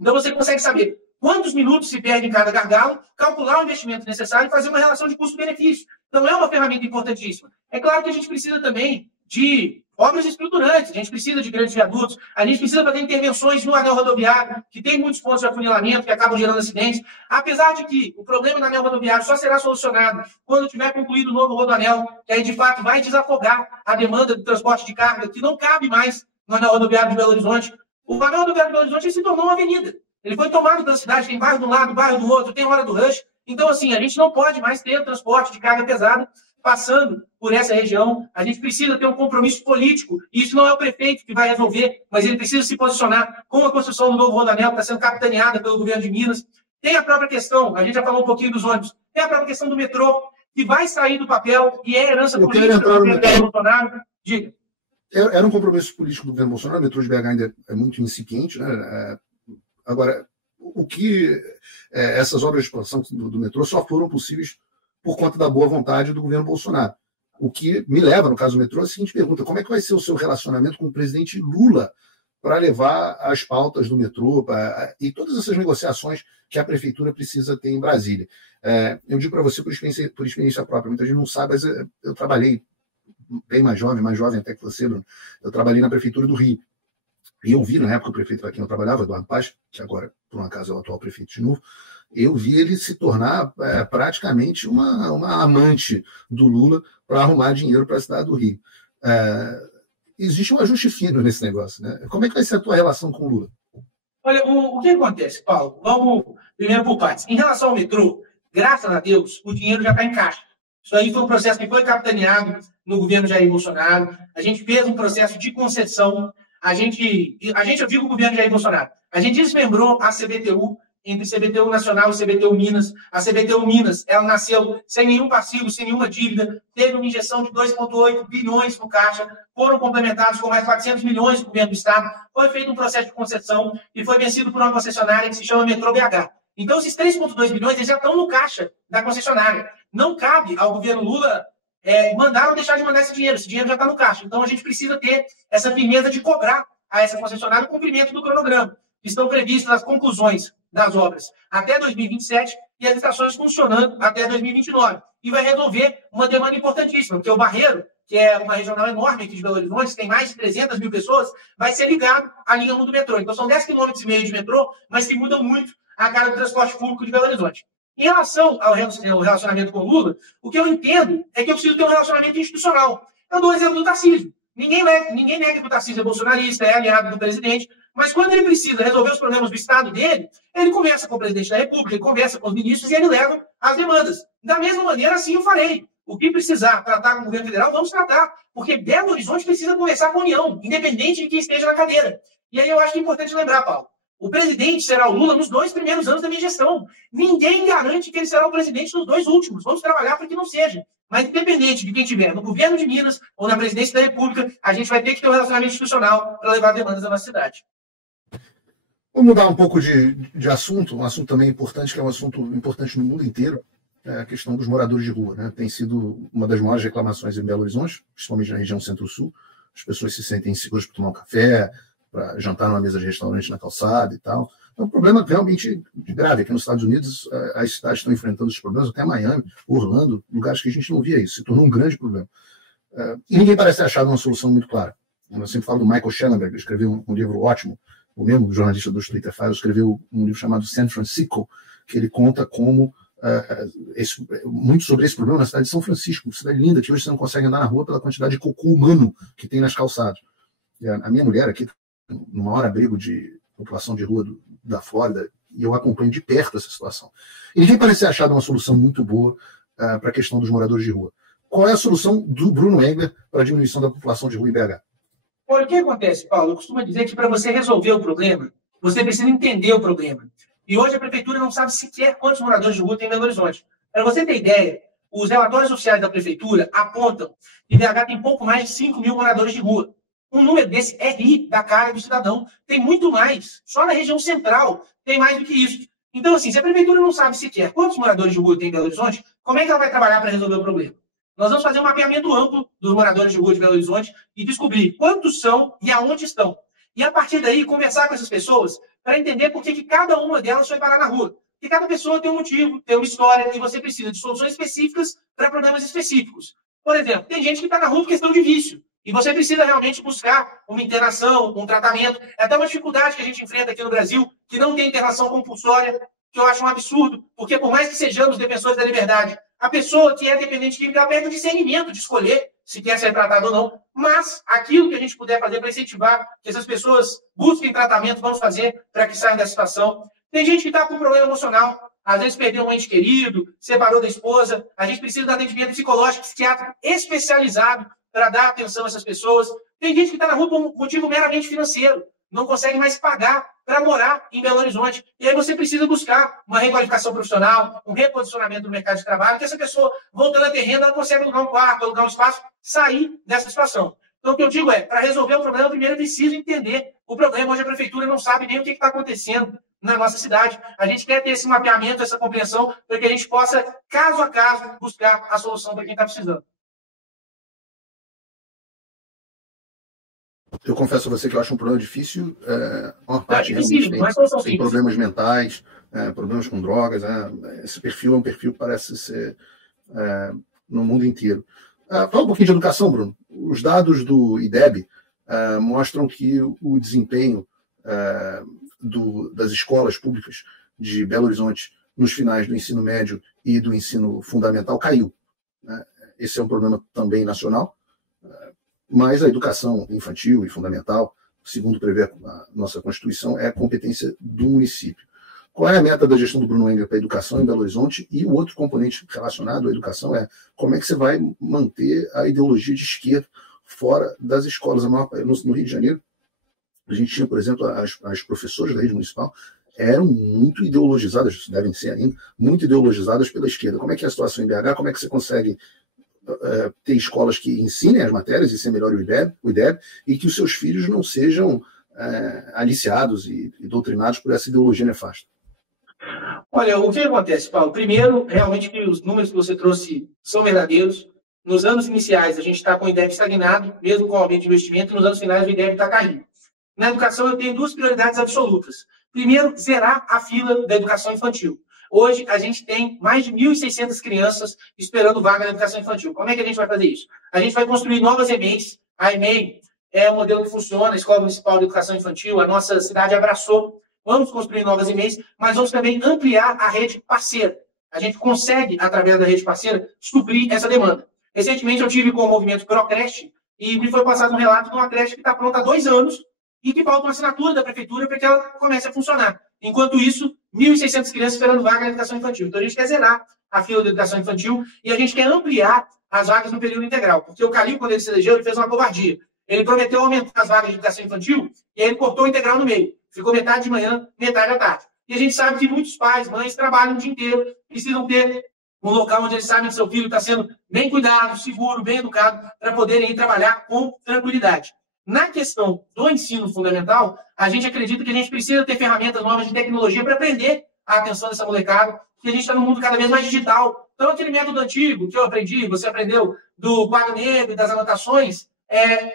Então você consegue saber quantos minutos se perde em cada gargalo, calcular o investimento necessário e fazer uma relação de custo-benefício. Então é uma ferramenta importantíssima. É claro que a gente precisa também de obras estruturantes, a gente precisa de grandes viadutos, a gente precisa fazer intervenções no anel rodoviário, que tem muitos pontos de afunilamento que acabam gerando acidentes. Apesar de que o problema no anel rodoviário só será solucionado quando tiver concluído o novo rodoanel, que aí de fato vai desafogar a demanda do transporte de carga, que não cabe mais no anel rodoviário de Belo Horizonte. O anel rodoviário de Belo Horizonte se tornou uma avenida. Ele foi tomado pela cidade, tem bairro de um lado, bairro do outro, tem hora do rush. Então, assim, a gente não pode mais ter transporte de carga pesada passando por essa região. A gente precisa ter um compromisso político. E isso não é o prefeito que vai resolver, mas ele precisa se posicionar com a construção do novo rodoanel, que está sendo capitaneada pelo governo de Minas. Tem a própria questão, a gente já falou um pouquinho dos ônibus, tem a própria questão do metrô, que vai sair do papel e é herança política do governo Bolsonaro. Diga. Era um compromisso político do governo Bolsonaro, o metrô de BH ainda é muito incipiente, né? Agora, o que essas obras de expansão do metrô só foram possíveis por conta da boa vontade do governo Bolsonaro. O que me leva, no caso do metrô, a seguinte pergunta: como é que vai ser o seu relacionamento com o presidente Lula para levar as pautas do metrô e todas essas negociações que a prefeitura precisa ter em Brasília? Eu digo para você por experiência própria, muita gente não sabe, mas eu trabalhei bem mais jovem até que você, Bruno. Eu trabalhei na prefeitura do Rio. E eu vi, na época, o prefeito para quem eu trabalhava, Eduardo Paz, que agora, por um acaso, é o atual prefeito de novo, eu vi ele se tornar praticamente uma amante do Lula para arrumar dinheiro para a cidade do Rio. Existe um ajuste fino nesse negócio, né? Como é que vai ser a tua relação com o Lula? Olha, o que acontece, Paulo? Vamos primeiro por partes. Em relação ao metrô, graças a Deus, o dinheiro já está em caixa. Isso aí foi um processo que foi capitaneado no governo Jair Bolsonaro. A gente fez um processo de concessão. Eu digo o governo Jair Bolsonaro, a gente desmembrou a CBTU, entre CBTU Nacional e CBTU Minas. A CBTU Minas, ela nasceu sem nenhum passivo, sem nenhuma dívida, teve uma injeção de 2,8 bilhões no caixa, foram complementados com mais 400 milhões do governo do Estado, foi feito um processo de concessão e foi vencido por uma concessionária que se chama Metrô BH. Então, esses 3,2 bilhões eles já estão no caixa da concessionária. Não cabe ao governo Lula mandar ou deixar de mandar esse dinheiro já está no caixa. Então, a gente precisa ter essa firmeza de cobrar a essa concessionária o cumprimento do cronograma. Estão previstas as conclusões das obras até 2027 e as estações funcionando até 2029. E vai resolver uma demanda importantíssima, porque o Barreiro, que é uma regional enorme aqui de Belo Horizonte, tem mais de 300 mil pessoas, vai ser ligado à linha 1 do metrô. Então, são 10,5 km de metrô, mas que mudam muito a cara do transporte público de Belo Horizonte. Em relação ao relacionamento com o Lula, o que eu entendo é que eu preciso ter um relacionamento institucional. Eu dou o exemplo do Tarcísio. Ninguém nega que o Tarcísio é bolsonarista, é aliado do presidente, mas quando ele precisa resolver os problemas do Estado dele, ele conversa com o presidente da República, ele conversa com os ministros e ele leva as demandas. Da mesma maneira, assim eu farei. O que precisar tratar com o governo federal, vamos tratar. Porque Belo Horizonte precisa conversar com a União, independente de quem esteja na cadeira. E aí eu acho que é importante lembrar, Paulo, O presidente será o Lula nos 2 primeiros anos da minha gestão. Ninguém garante que ele será o presidente nos 2 últimos. Vamos trabalhar para que não seja. Mas, independente de quem tiver no governo de Minas ou na presidência da República, a gente vai ter que ter um relacionamento institucional para levar demandas da nossa cidade. Vamos mudar um pouco de assunto, um assunto também importante, que é um assunto importante no mundo inteiro, é a questão dos moradores de rua, né? Tem sido uma das maiores reclamações em Belo Horizonte, principalmente na região Centro-Sul. As pessoas se sentem inseguras para tomar um café, para jantar numa mesa de restaurante na calçada e tal. É um problema realmente grave. Aqui nos Estados Unidos, as cidades estão enfrentando esses problemas, até Miami, Orlando, lugares que a gente não via isso. Se tornou um grande problema. E ninguém parece ter achado uma solução muito clara. Eu sempre falo do Michael Schellenberg, que escreveu um livro ótimo, o mesmo jornalista do Twitter Files, escreveu um livro chamado San Francisco, que ele conta como muito sobre esse problema na cidade de São Francisco, uma cidade linda, que hoje você não consegue andar na rua pela quantidade de cocô humano que tem nas calçadas. A minha mulher aqui, no maior abrigo de população de rua da Flórida, e eu acompanho de perto essa situação. E ninguém parece ter achado uma solução muito boa para a questão dos moradores de rua. Qual é a solução do Bruno Engler para a diminuição da população de rua em BH? Olha, o que acontece, Paulo? Eu costumo dizer que para você resolver o problema, você precisa entender o problema. E hoje a prefeitura não sabe sequer quantos moradores de rua tem em Belo Horizonte. Para você ter ideia, os relatórios oficiais da prefeitura apontam que BH tem pouco mais de 5 mil moradores de rua. Um número desse é rir da cara do cidadão. Tem muito mais. Só na região central tem mais do que isso. Então, assim, se a prefeitura não sabe sequer quantos moradores de rua tem em Belo Horizonte, como é que ela vai trabalhar para resolver o problema? Nós vamos fazer um mapeamento amplo dos moradores de rua de Belo Horizonte e descobrir quantos são e aonde estão. E, a partir daí, conversar com essas pessoas para entender por que cada uma delas foi parar na rua. Porque cada pessoa tem um motivo, tem uma história, e você precisa de soluções específicas para problemas específicos. Por exemplo, tem gente que está na rua por questão de vício. E você precisa realmente buscar uma internação, um tratamento. É até uma dificuldade que a gente enfrenta aqui no Brasil, que não tem internação compulsória, que eu acho um absurdo, porque por mais que sejamos defensores da liberdade, a pessoa que é dependente química, ela perde o discernimento de escolher se quer ser tratada ou não. Mas aquilo que a gente puder fazer para incentivar que essas pessoas busquem tratamento, vamos fazer para que saiam da situação. Tem gente que está com problema emocional, às vezes perdeu um ente querido, separou da esposa. A gente precisa de atendimento psicológico, psiquiátrico especializado para dar atenção a essas pessoas. Tem gente que está na rua por um motivo meramente financeiro, não consegue mais pagar para morar em Belo Horizonte. E aí você precisa buscar uma requalificação profissional, um reposicionamento no mercado de trabalho, que essa pessoa, voltando a ter renda, ela consegue alugar um quarto, alugar um espaço, sair dessa situação. Então, o que eu digo é, para resolver o problema, primeiro é preciso entender o problema. Hoje a prefeitura não sabe nem o que está acontecendo na nossa cidade. A gente quer ter esse mapeamento, essa compreensão, para que a gente possa, caso a caso, buscar a solução para quem está precisando. Eu confesso a você que eu acho um problema difícil. Uma parte tem problemas mentais, problemas com drogas. Esse perfil é um perfil que parece ser no mundo inteiro. Fala um pouquinho de educação, Bruno. Os dados do IDEB mostram que o desempenho das escolas públicas de Belo Horizonte nos finais do ensino médio e do ensino fundamental caiu. Esse é um problema também nacional. Mas a educação infantil e fundamental, segundo prevê a nossa Constituição, é a competência do município. Qual é a meta da gestão do Bruno Engler para a educação em Belo Horizonte? E o outro componente relacionado à educação é como é que você vai manter a ideologia de esquerda fora das escolas. No Rio de Janeiro, a gente tinha, por exemplo, as professoras da rede municipal eram muito ideologizadas, devem ser ainda, muito ideologizadas pela esquerda. Como é que é a situação em BH? Como é que você consegue ter escolas que ensinem as matérias, isso é melhor o IDEB, e que os seus filhos não sejam aliciados e doutrinados por essa ideologia nefasta? Olha, o que acontece, Paulo? Primeiro, realmente que os números que você trouxe são verdadeiros. Nos anos iniciais, a gente está com o IDEB estagnado, mesmo com o aumento de investimento, e nos anos finais o IDEB está caindo. Na educação, eu tenho 2 prioridades absolutas. Primeiro, zerar a fila da educação infantil. Hoje, a gente tem mais de 1.600 crianças esperando vaga na educação infantil. Como é que a gente vai fazer isso? A gente vai construir novas EMEIs. A EMEI é um modelo que funciona, a Escola Municipal de Educação Infantil, a nossa cidade abraçou. Vamos construir novas EMEIs, mas vamos também ampliar a rede parceira. A gente consegue, através da rede parceira, suprir essa demanda. Recentemente, eu tive com o movimento Procreche e me foi passado um relato de uma creche que está pronta há 2 anos e que falta uma assinatura da prefeitura para que ela comece a funcionar. Enquanto isso, 1.600 crianças esperando vaga na educação infantil. Então, a gente quer zerar a fila da educação infantil e a gente quer ampliar as vagas no período integral. Porque o Calil, quando ele se elegeu, ele fez uma covardia. Ele prometeu aumentar as vagas de educação infantil e aí ele cortou o integral no meio. ficou metade de manhã, metade à tarde. E a gente sabe que muitos pais, mães, trabalham o dia inteiro, precisam ter um local onde eles sabem que seu filho está sendo bem cuidado, seguro, bem educado, para poderem ir trabalhar com tranquilidade. Na questão do ensino fundamental, a gente acredita que a gente precisa ter ferramentas novas de tecnologia para prender a atenção dessa molecada, porque a gente está num mundo cada vez mais digital. Então, aquele método antigo que eu aprendi, você aprendeu do quadro negro e das anotações,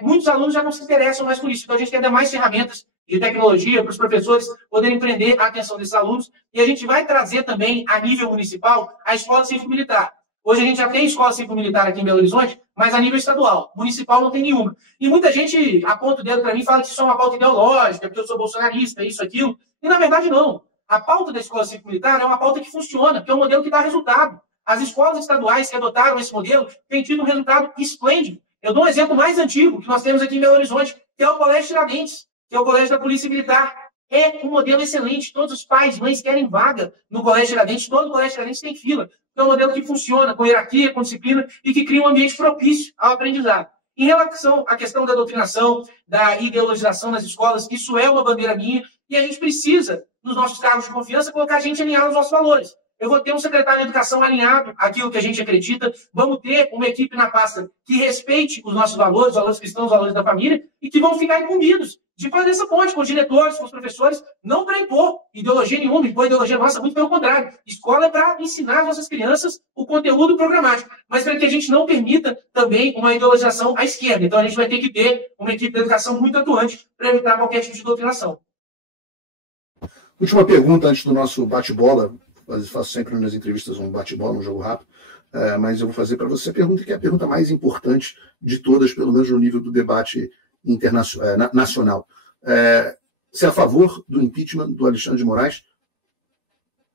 muitos alunos já não se interessam mais por isso. Então, a gente quer dar mais ferramentas de tecnologia para os professores poderem prender a atenção desses alunos. E a gente vai trazer também, a nível municipal, a escola cívico-militar. Hoje a gente já tem escola cívico-militar aqui em Belo Horizonte, mas a nível estadual. Municipal não tem nenhuma. E muita gente aponta o dedo para mim e fala que isso é uma pauta ideológica, porque eu sou bolsonarista, isso, aquilo. E, na verdade, não. A pauta da escola cívico-militar é uma pauta que funciona, que é um modelo que dá resultado. As escolas estaduais que adotaram esse modelo têm tido um resultado esplêndido. Eu dou um exemplo mais antigo que nós temos aqui em Belo Horizonte, que é o Colégio Tiradentes, que é o Colégio da Polícia Militar. É um modelo excelente. Todos os pais, mães querem vaga no Colégio Tiradentes. Todo Colégio Tiradentes tem fila. É um modelo que funciona com hierarquia, com disciplina e que cria um ambiente propício ao aprendizado. Em relação à questão da doutrinação, da ideologização nas escolas, isso é uma bandeira minha e a gente precisa, nos nossos cargos de confiança, colocar a gente alinhado aos nossos valores. Eu vou ter um secretário de educação alinhado àquilo que a gente acredita. Vamos ter uma equipe na pasta que respeite os nossos valores, os valores cristãos, os valores da família, e que vão ficar incumbidos de fazer essa ponte com os diretores, com os professores, não para impor ideologia nenhuma, impor ideologia nossa, muito pelo contrário. Escola é para ensinar as nossas crianças o conteúdo programático, mas para que a gente não permita também uma ideologização à esquerda. Então a gente vai ter que ter uma equipe de educação muito atuante para evitar qualquer tipo de doutrinação. Última pergunta antes do nosso bate-bola. Eu faço sempre nas entrevistas um bate-bola, um jogo rápido, mas eu vou fazer para você a pergunta que é a pergunta mais importante de todas, pelo menos no nível do debate nacional. Você é a favor do impeachment do Alexandre de Moraes?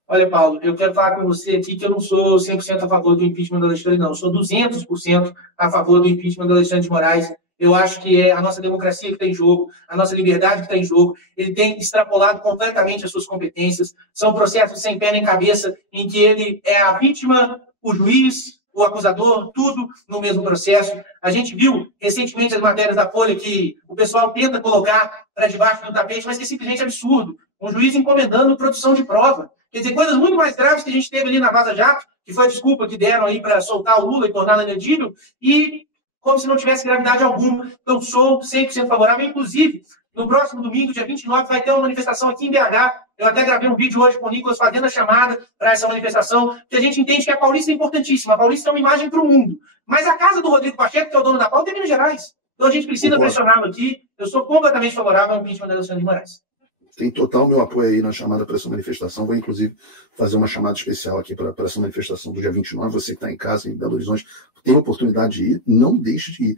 Olha, Paulo, eu quero falar com você aqui que eu não sou 100% a favor do impeachment do Alexandre, não. Eu sou 200% a favor do impeachment do Alexandre de Moraes. Eu acho que é a nossa democracia que está em jogo, a nossa liberdade que está em jogo. Ele tem extrapolado completamente as suas competências. São processos sem pé nem cabeça, em que ele é a vítima, o juiz, o acusador, tudo no mesmo processo. A gente viu recentemente as matérias da Folha que o pessoal tenta colocar para debaixo do tapete, mas que é simplesmente absurdo. Um juiz encomendando produção de prova. Quer dizer, coisas muito mais graves que a gente teve ali na Vaza Jato, que foi a desculpa que deram aí para soltar o Lula e torná-lo inelegível, e como se não tivesse gravidade alguma. Então, sou 100% favorável. Inclusive, no próximo domingo, dia 29, vai ter uma manifestação aqui em BH. Eu até gravei um vídeo hoje com o Nicolas fazendo a chamada para essa manifestação, que a gente entende que a Paulista é importantíssima. A Paulista é uma imagem para o mundo. Mas a casa do Rodrigo Pacheco, que é o dono da pauta, é Minas Gerais. Então, a gente precisa pressioná-lo aqui. Eu sou completamente favorável ao impeachment da Alexandre de Moraes. Tem total meu apoio aí na chamada para essa manifestação. Vou, inclusive, fazer uma chamada especial aqui para essa manifestação do dia 29. Você que está em casa, em Belo Horizonte, tem a oportunidade de ir. Não deixe de ir.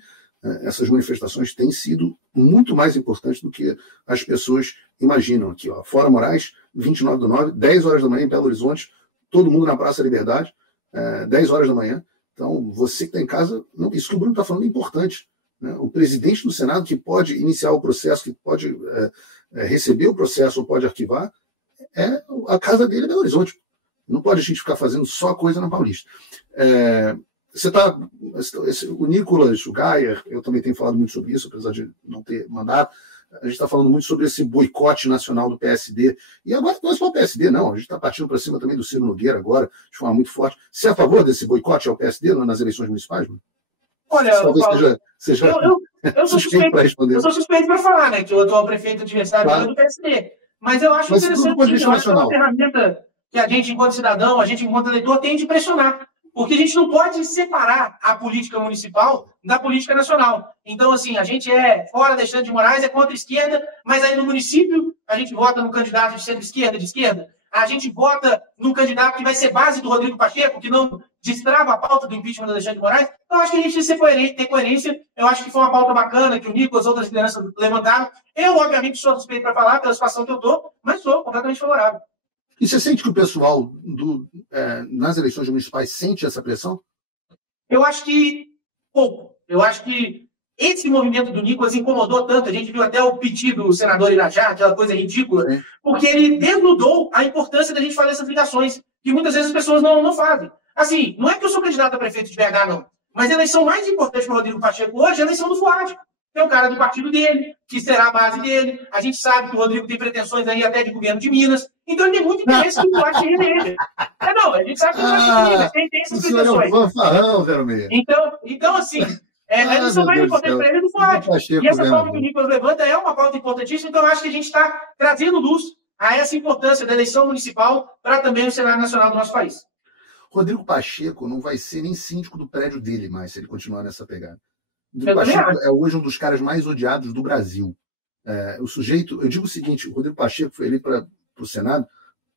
Essas manifestações têm sido muito mais importantes do que as pessoas imaginam. Aqui, ó, Fora Moraes, 29/9, 10 horas da manhã em Belo Horizonte, todo mundo na Praça da Liberdade, 10 horas da manhã. Então, você que está em casa, não, isso que o Bruno está falando é importante. Né? O presidente do Senado, que pode iniciar o processo, que pode receber o processo ou pode arquivar, a casa dele é Belo Horizonte. Não pode a gente ficar fazendo só coisa na Paulista. O Nicolas, o Gaia, eu também tenho falado muito sobre isso, apesar de não ter mandado. A gente está falando muito sobre esse boicote nacional do PSD. E agora não é só o PSD, não. A gente está partindo para cima também do Ciro Nogueira agora, de forma muito forte. Você é a favor desse boicote ao PSD nas eleições municipais? Mano? Olha, eu sou suspeito para falar, né? Que o atual prefeito adversário é do PSD. Mas eu acho interessante que é uma ferramenta que a gente, enquanto cidadão, a gente, enquanto eleitor, tem de pressionar. Porque a gente não pode separar a política municipal da política nacional. Então, assim, a gente é fora Alexandre de Moraes, é contra a esquerda, mas aí no município a gente vota no candidato de centro-esquerda, de esquerda. A gente vota num candidato que vai ser base do Rodrigo Pacheco, que não destrava a pauta do impeachment do Alexandre de Moraes. Então, acho que a gente precisa ter coerência. Eu acho que foi uma pauta bacana que o Nicolas e outras lideranças levantaram. Eu, obviamente, sou suspeito para falar pela situação que eu estou, mas sou completamente favorável. E você sente que o pessoal nas eleições municipais sente essa pressão? Eu acho que pouco. Eu acho que esse movimento do Nicolas incomodou tanto. A gente viu até o pedido do senador Irajá, aquela coisa ridícula, porque ele desnudou a importância da gente fazer essas ligações, que muitas vezes as pessoas não fazem. Assim, não é que eu sou candidato a prefeito de BH, não, mas a eleição mais importante para o Rodrigo Pacheco hoje é a eleição do Fuad. tem um cara do partido dele, que será a base dele. A gente sabe que o Rodrigo tem pretensões aí até de governo de Minas. Então ele tem muito interesse que o Duarte chegue nele. Não, a gente sabe que o Duarte tem essas pretensões. Então, assim, a eleição mais importante para ele não pode. E essa pauta que o Nicolas levanta é uma pauta importantíssima, então eu acho que a gente está trazendo luz a essa importância da eleição municipal para também o cenário nacional do nosso país. Rodrigo Pacheco não vai ser nem síndico do prédio dele mais, se ele continuar nessa pegada. Rodrigo Pacheco é hoje um dos caras mais odiados do Brasil. O sujeito, eu digo o seguinte, o Rodrigo Pacheco foi eleito para o Senado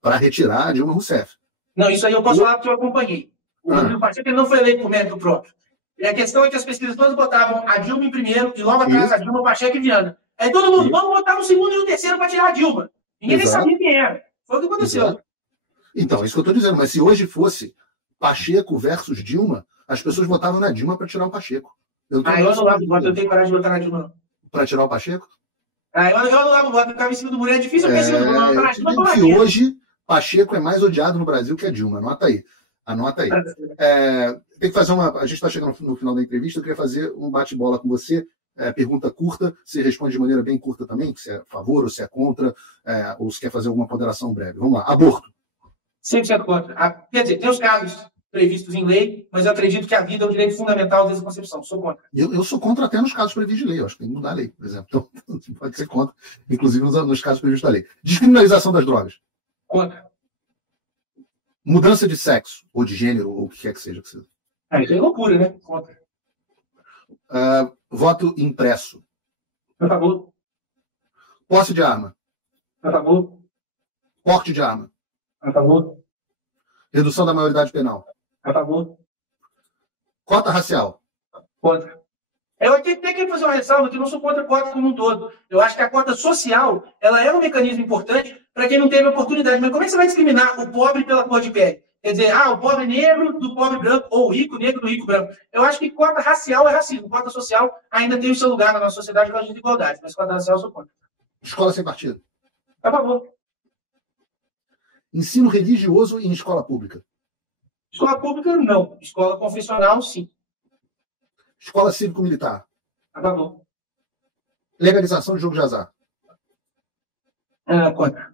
para retirar a Dilma Rousseff. Não, isso aí eu posso falar porque eu acompanhei. O Rodrigo Pacheco ele não foi eleito por mérito próprio. E a questão é que as pesquisas todas botavam a Dilma em primeiro e logo atrás a Dilma, Pacheco e Viana. Aí todo mundo, vamos botar no segundo e no terceiro para tirar a Dilma. Ninguém nem sabia quem era. Foi o que aconteceu. Exato. Então, isso que eu estou dizendo. Mas se hoje fosse Pacheco versus Dilma, as pessoas votavam na Dilma para tirar o Pacheco. Eu anulava o voto, eu tenho coragem de votar na Dilma, não. Para tirar o Pacheco? Eu anulava o voto, eu ficava em cima do muro. É difícil eu pensar no Dilma. Que hoje Pacheco é mais odiado no Brasil que a Dilma. Anota aí. Tem que fazer a gente está chegando no final da entrevista, eu queria fazer um bate-bola com você. Pergunta curta, você responde de maneira bem curta também, se é a favor ou se é contra, ou se quer fazer alguma ponderação breve. Vamos lá. Aborto. 100% contra. Quer dizer, tem os casos previstos em lei, mas eu acredito que a vida é um direito fundamental desde a concepção. Sou contra. Eu sou contra até nos casos previstos de lei. Eu acho que tem que mudar a lei, por exemplo. Então, pode ser contra, inclusive nos casos previstos da lei. Descriminalização das drogas. Contra. Mudança de sexo, ou de gênero, ou o que quer que seja. Isso é loucura, né? Contra. Voto impresso. A favor. Posse de arma. A favor. Porte de arma. A favor. Redução da maioridade penal. A favor. Cota racial. Contra. Eu tenho que fazer uma ressalva que eu não sou contra a cota como um todo. Eu acho que a cota social ela é um mecanismo importante para quem não teve oportunidade. Mas como é que você vai discriminar o pobre pela cor de pele? Quer dizer, o pobre negro do pobre branco, ou o rico negro do rico branco. Eu acho que cota racial é racismo. Cota social ainda tem o seu lugar na nossa sociedade por causa de desigualdade. Mas cota racial eu sou contra. Escola sem partido. A favor. Ensino religioso em escola pública. Escola pública, não. Escola confessional, sim. Escola cívico-militar. A favor. Legalização de jogo de azar. Contra.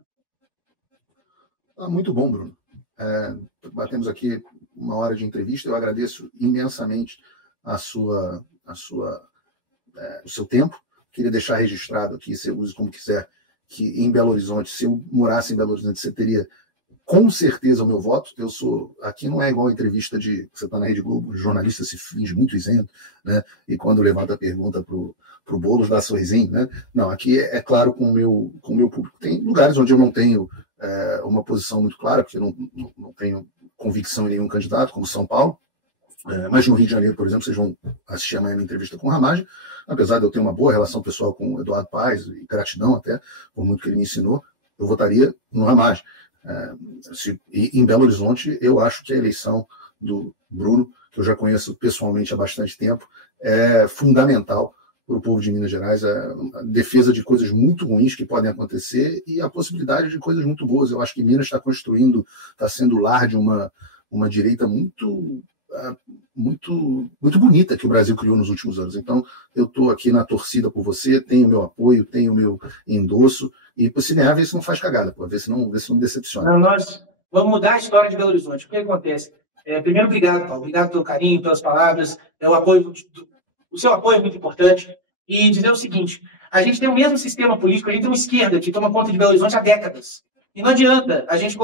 Muito bom, Bruno. Batemos aqui uma hora de entrevista. Eu agradeço imensamente o seu tempo. Queria deixar registrado aqui, você use como quiser, que em Belo Horizonte, se eu morasse em Belo Horizonte, você teria com certeza o meu voto. Aqui não é igual a entrevista de você está na Rede Globo, o jornalista se finge muito isento, né? E quando levanta a pergunta para o Boulos dá sorrisinho, né? Não, aqui é claro com o meu público. Tem lugares onde eu não tenho uma posição muito clara, porque eu não tenho convicção em nenhum candidato, como São Paulo. Mas no Rio de Janeiro, por exemplo, vocês vão assistir amanhã a minha entrevista com o Ramagem, apesar de eu ter uma boa relação pessoal com o Eduardo Paes, e gratidão até, por muito que ele me ensinou, eu votaria no Ramagem. Em Belo Horizonte, eu acho que a eleição do Bruno, que eu já conheço pessoalmente há bastante tempo, é fundamental para o povo de Minas Gerais, a defesa de coisas muito ruins que podem acontecer e a possibilidade de coisas muito boas. Eu acho que Minas está sendo lar de uma direita muito bonita que o Brasil criou nos últimos anos. Então, eu estou aqui na torcida por você, tenho o meu apoio, tenho o meu endosso, e se ganhar, ver se não faz cagada, ver se não me decepciona. Não, nós vamos mudar a história de Belo Horizonte. O que acontece? Primeiro, obrigado, Paulo. Obrigado pelo carinho, pelas palavras. O seu apoio é muito importante. E dizer o seguinte, a gente tem o mesmo sistema político, a gente tem uma esquerda que toma conta de Belo Horizonte há décadas. E não adianta a gente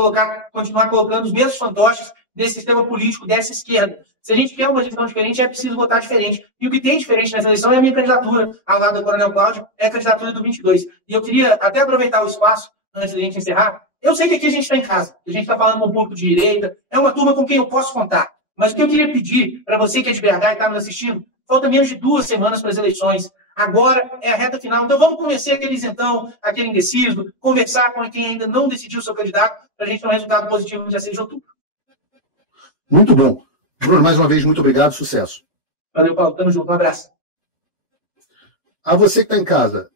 continuar colocando os mesmos fantoches desse sistema político, dessa esquerda. Se a gente quer uma gestão diferente, é preciso votar diferente. E o que tem diferente nessa eleição é a minha candidatura, ao lado do Coronel Cláudio, é a candidatura do 22. E eu queria até aproveitar o espaço, antes da gente encerrar. Eu sei que aqui a gente está em casa, que a gente está falando com um público de direita, é uma turma com quem eu posso contar. Mas o que eu queria pedir para você que é de BH e está nos assistindo, falta menos de 2 semanas para as eleições. Agora é a reta final. Então vamos convencer aquele isentão, aquele indeciso, conversar com quem ainda não decidiu o seu candidato, para a gente ter um resultado positivo no dia 6 de outubro. Muito bom. Bruno, mais uma vez, muito obrigado, sucesso. Valeu, Paulo. Tamo junto. Um abraço. A você que está em casa,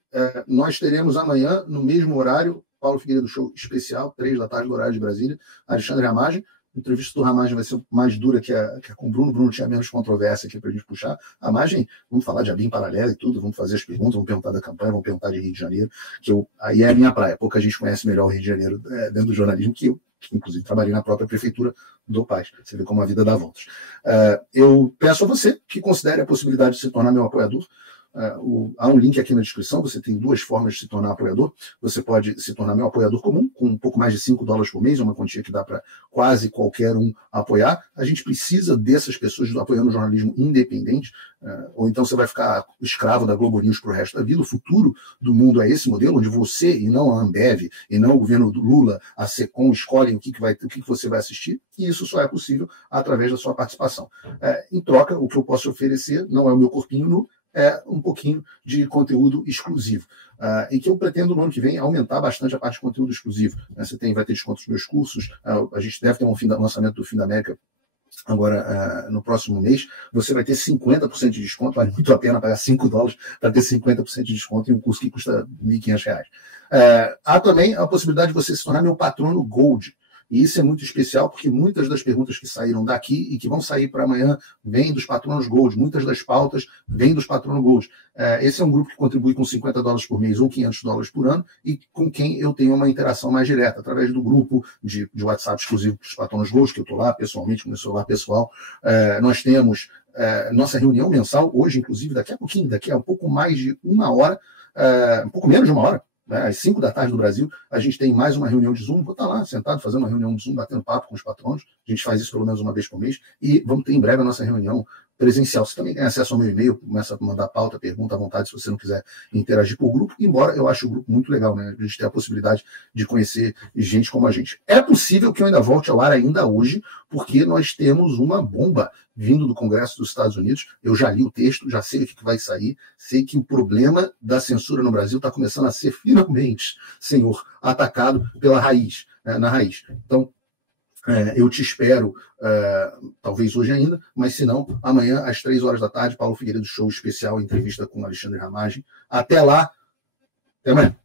nós teremos amanhã, no mesmo horário, Paulo Figueiredo Show especial, 3 da tarde, do horário de Brasília, Alexandre Ramagem. A entrevista do Ramagem vai ser mais dura que a com o Bruno. O Bruno tinha menos controvérsia aqui para a gente puxar. A Ramagem, vamos falar de ABIN paralela e tudo, vamos fazer as perguntas, vamos perguntar da campanha, vamos perguntar de Rio de Janeiro, aí é a minha praia. Pouca gente conhece melhor o Rio de Janeiro dentro do jornalismo que eu, que inclusive trabalhei na própria prefeitura do Paz. Você vê como a vida dá voltas. Eu peço a você que considere a possibilidade de se tornar meu apoiador. Há um link aqui na descrição, você tem 2 formas de se tornar apoiador. Você pode se tornar meu apoiador comum, com um pouco mais de $5 por mês, é uma quantia que dá para quase qualquer um apoiar. A gente precisa dessas pessoas apoiando o jornalismo independente, ou então você vai ficar escravo da Globo News para o resto da vida. O futuro do mundo é esse modelo, onde você, e não a Ambev, e não o governo do Lula, a Secom, escolhem o que você vai assistir, e isso só é possível através da sua participação. Em troca, o que eu posso oferecer não é o meu corpinho nu, é um pouquinho de conteúdo exclusivo. E que eu pretendo, no ano que vem, aumentar bastante a parte de conteúdo exclusivo. Você vai ter desconto nos meus cursos, a gente deve ter um lançamento do Fim da América agora no próximo mês. Você vai ter 50% de desconto, vale muito a pena pagar $5 para ter 50% de desconto em um curso que custa R$1.500. Há também a possibilidade de você se tornar meu patrono Gold. E isso é muito especial, porque muitas das perguntas que saíram daqui e que vão sair para amanhã vêm dos patronos Gold. Muitas das pautas vêm dos patronos Gold. Esse é um grupo que contribui com $50 por mês ou $500 por ano e com quem eu tenho uma interação mais direta, através do grupo de WhatsApp exclusivo dos patronos Gold, que eu estou lá pessoalmente, com meu celular pessoal. Nós temos nossa reunião mensal, hoje, inclusive, daqui a um pouco mais de 1 hora, um pouco menos de 1 hora, às 5 da tarde do Brasil, a gente tem mais uma reunião de Zoom. Vou estar lá sentado fazendo uma reunião de Zoom, batendo papo com os patronos. A gente faz isso pelo menos uma vez por mês. E vamos ter em breve a nossa reunião presencial. Você também tem acesso ao meu e-mail, começa a mandar pauta, pergunta à vontade, se você não quiser interagir com o grupo. Embora eu ache o grupo muito legal, né? A gente tem a possibilidade de conhecer gente como a gente. É possível que eu ainda volte ao ar ainda hoje, porque nós temos uma bomba vindo do Congresso dos Estados Unidos. Eu já li o texto, já sei o que vai sair, sei que o problema da censura no Brasil está começando a ser finalmente, senhor, atacado pela raiz, na raiz. Então, eu te espero, talvez hoje ainda, mas se não, amanhã às 3 horas da tarde, Paulo Figueiredo Show especial, entrevista com Alexandre Ramagem. Até lá, até amanhã.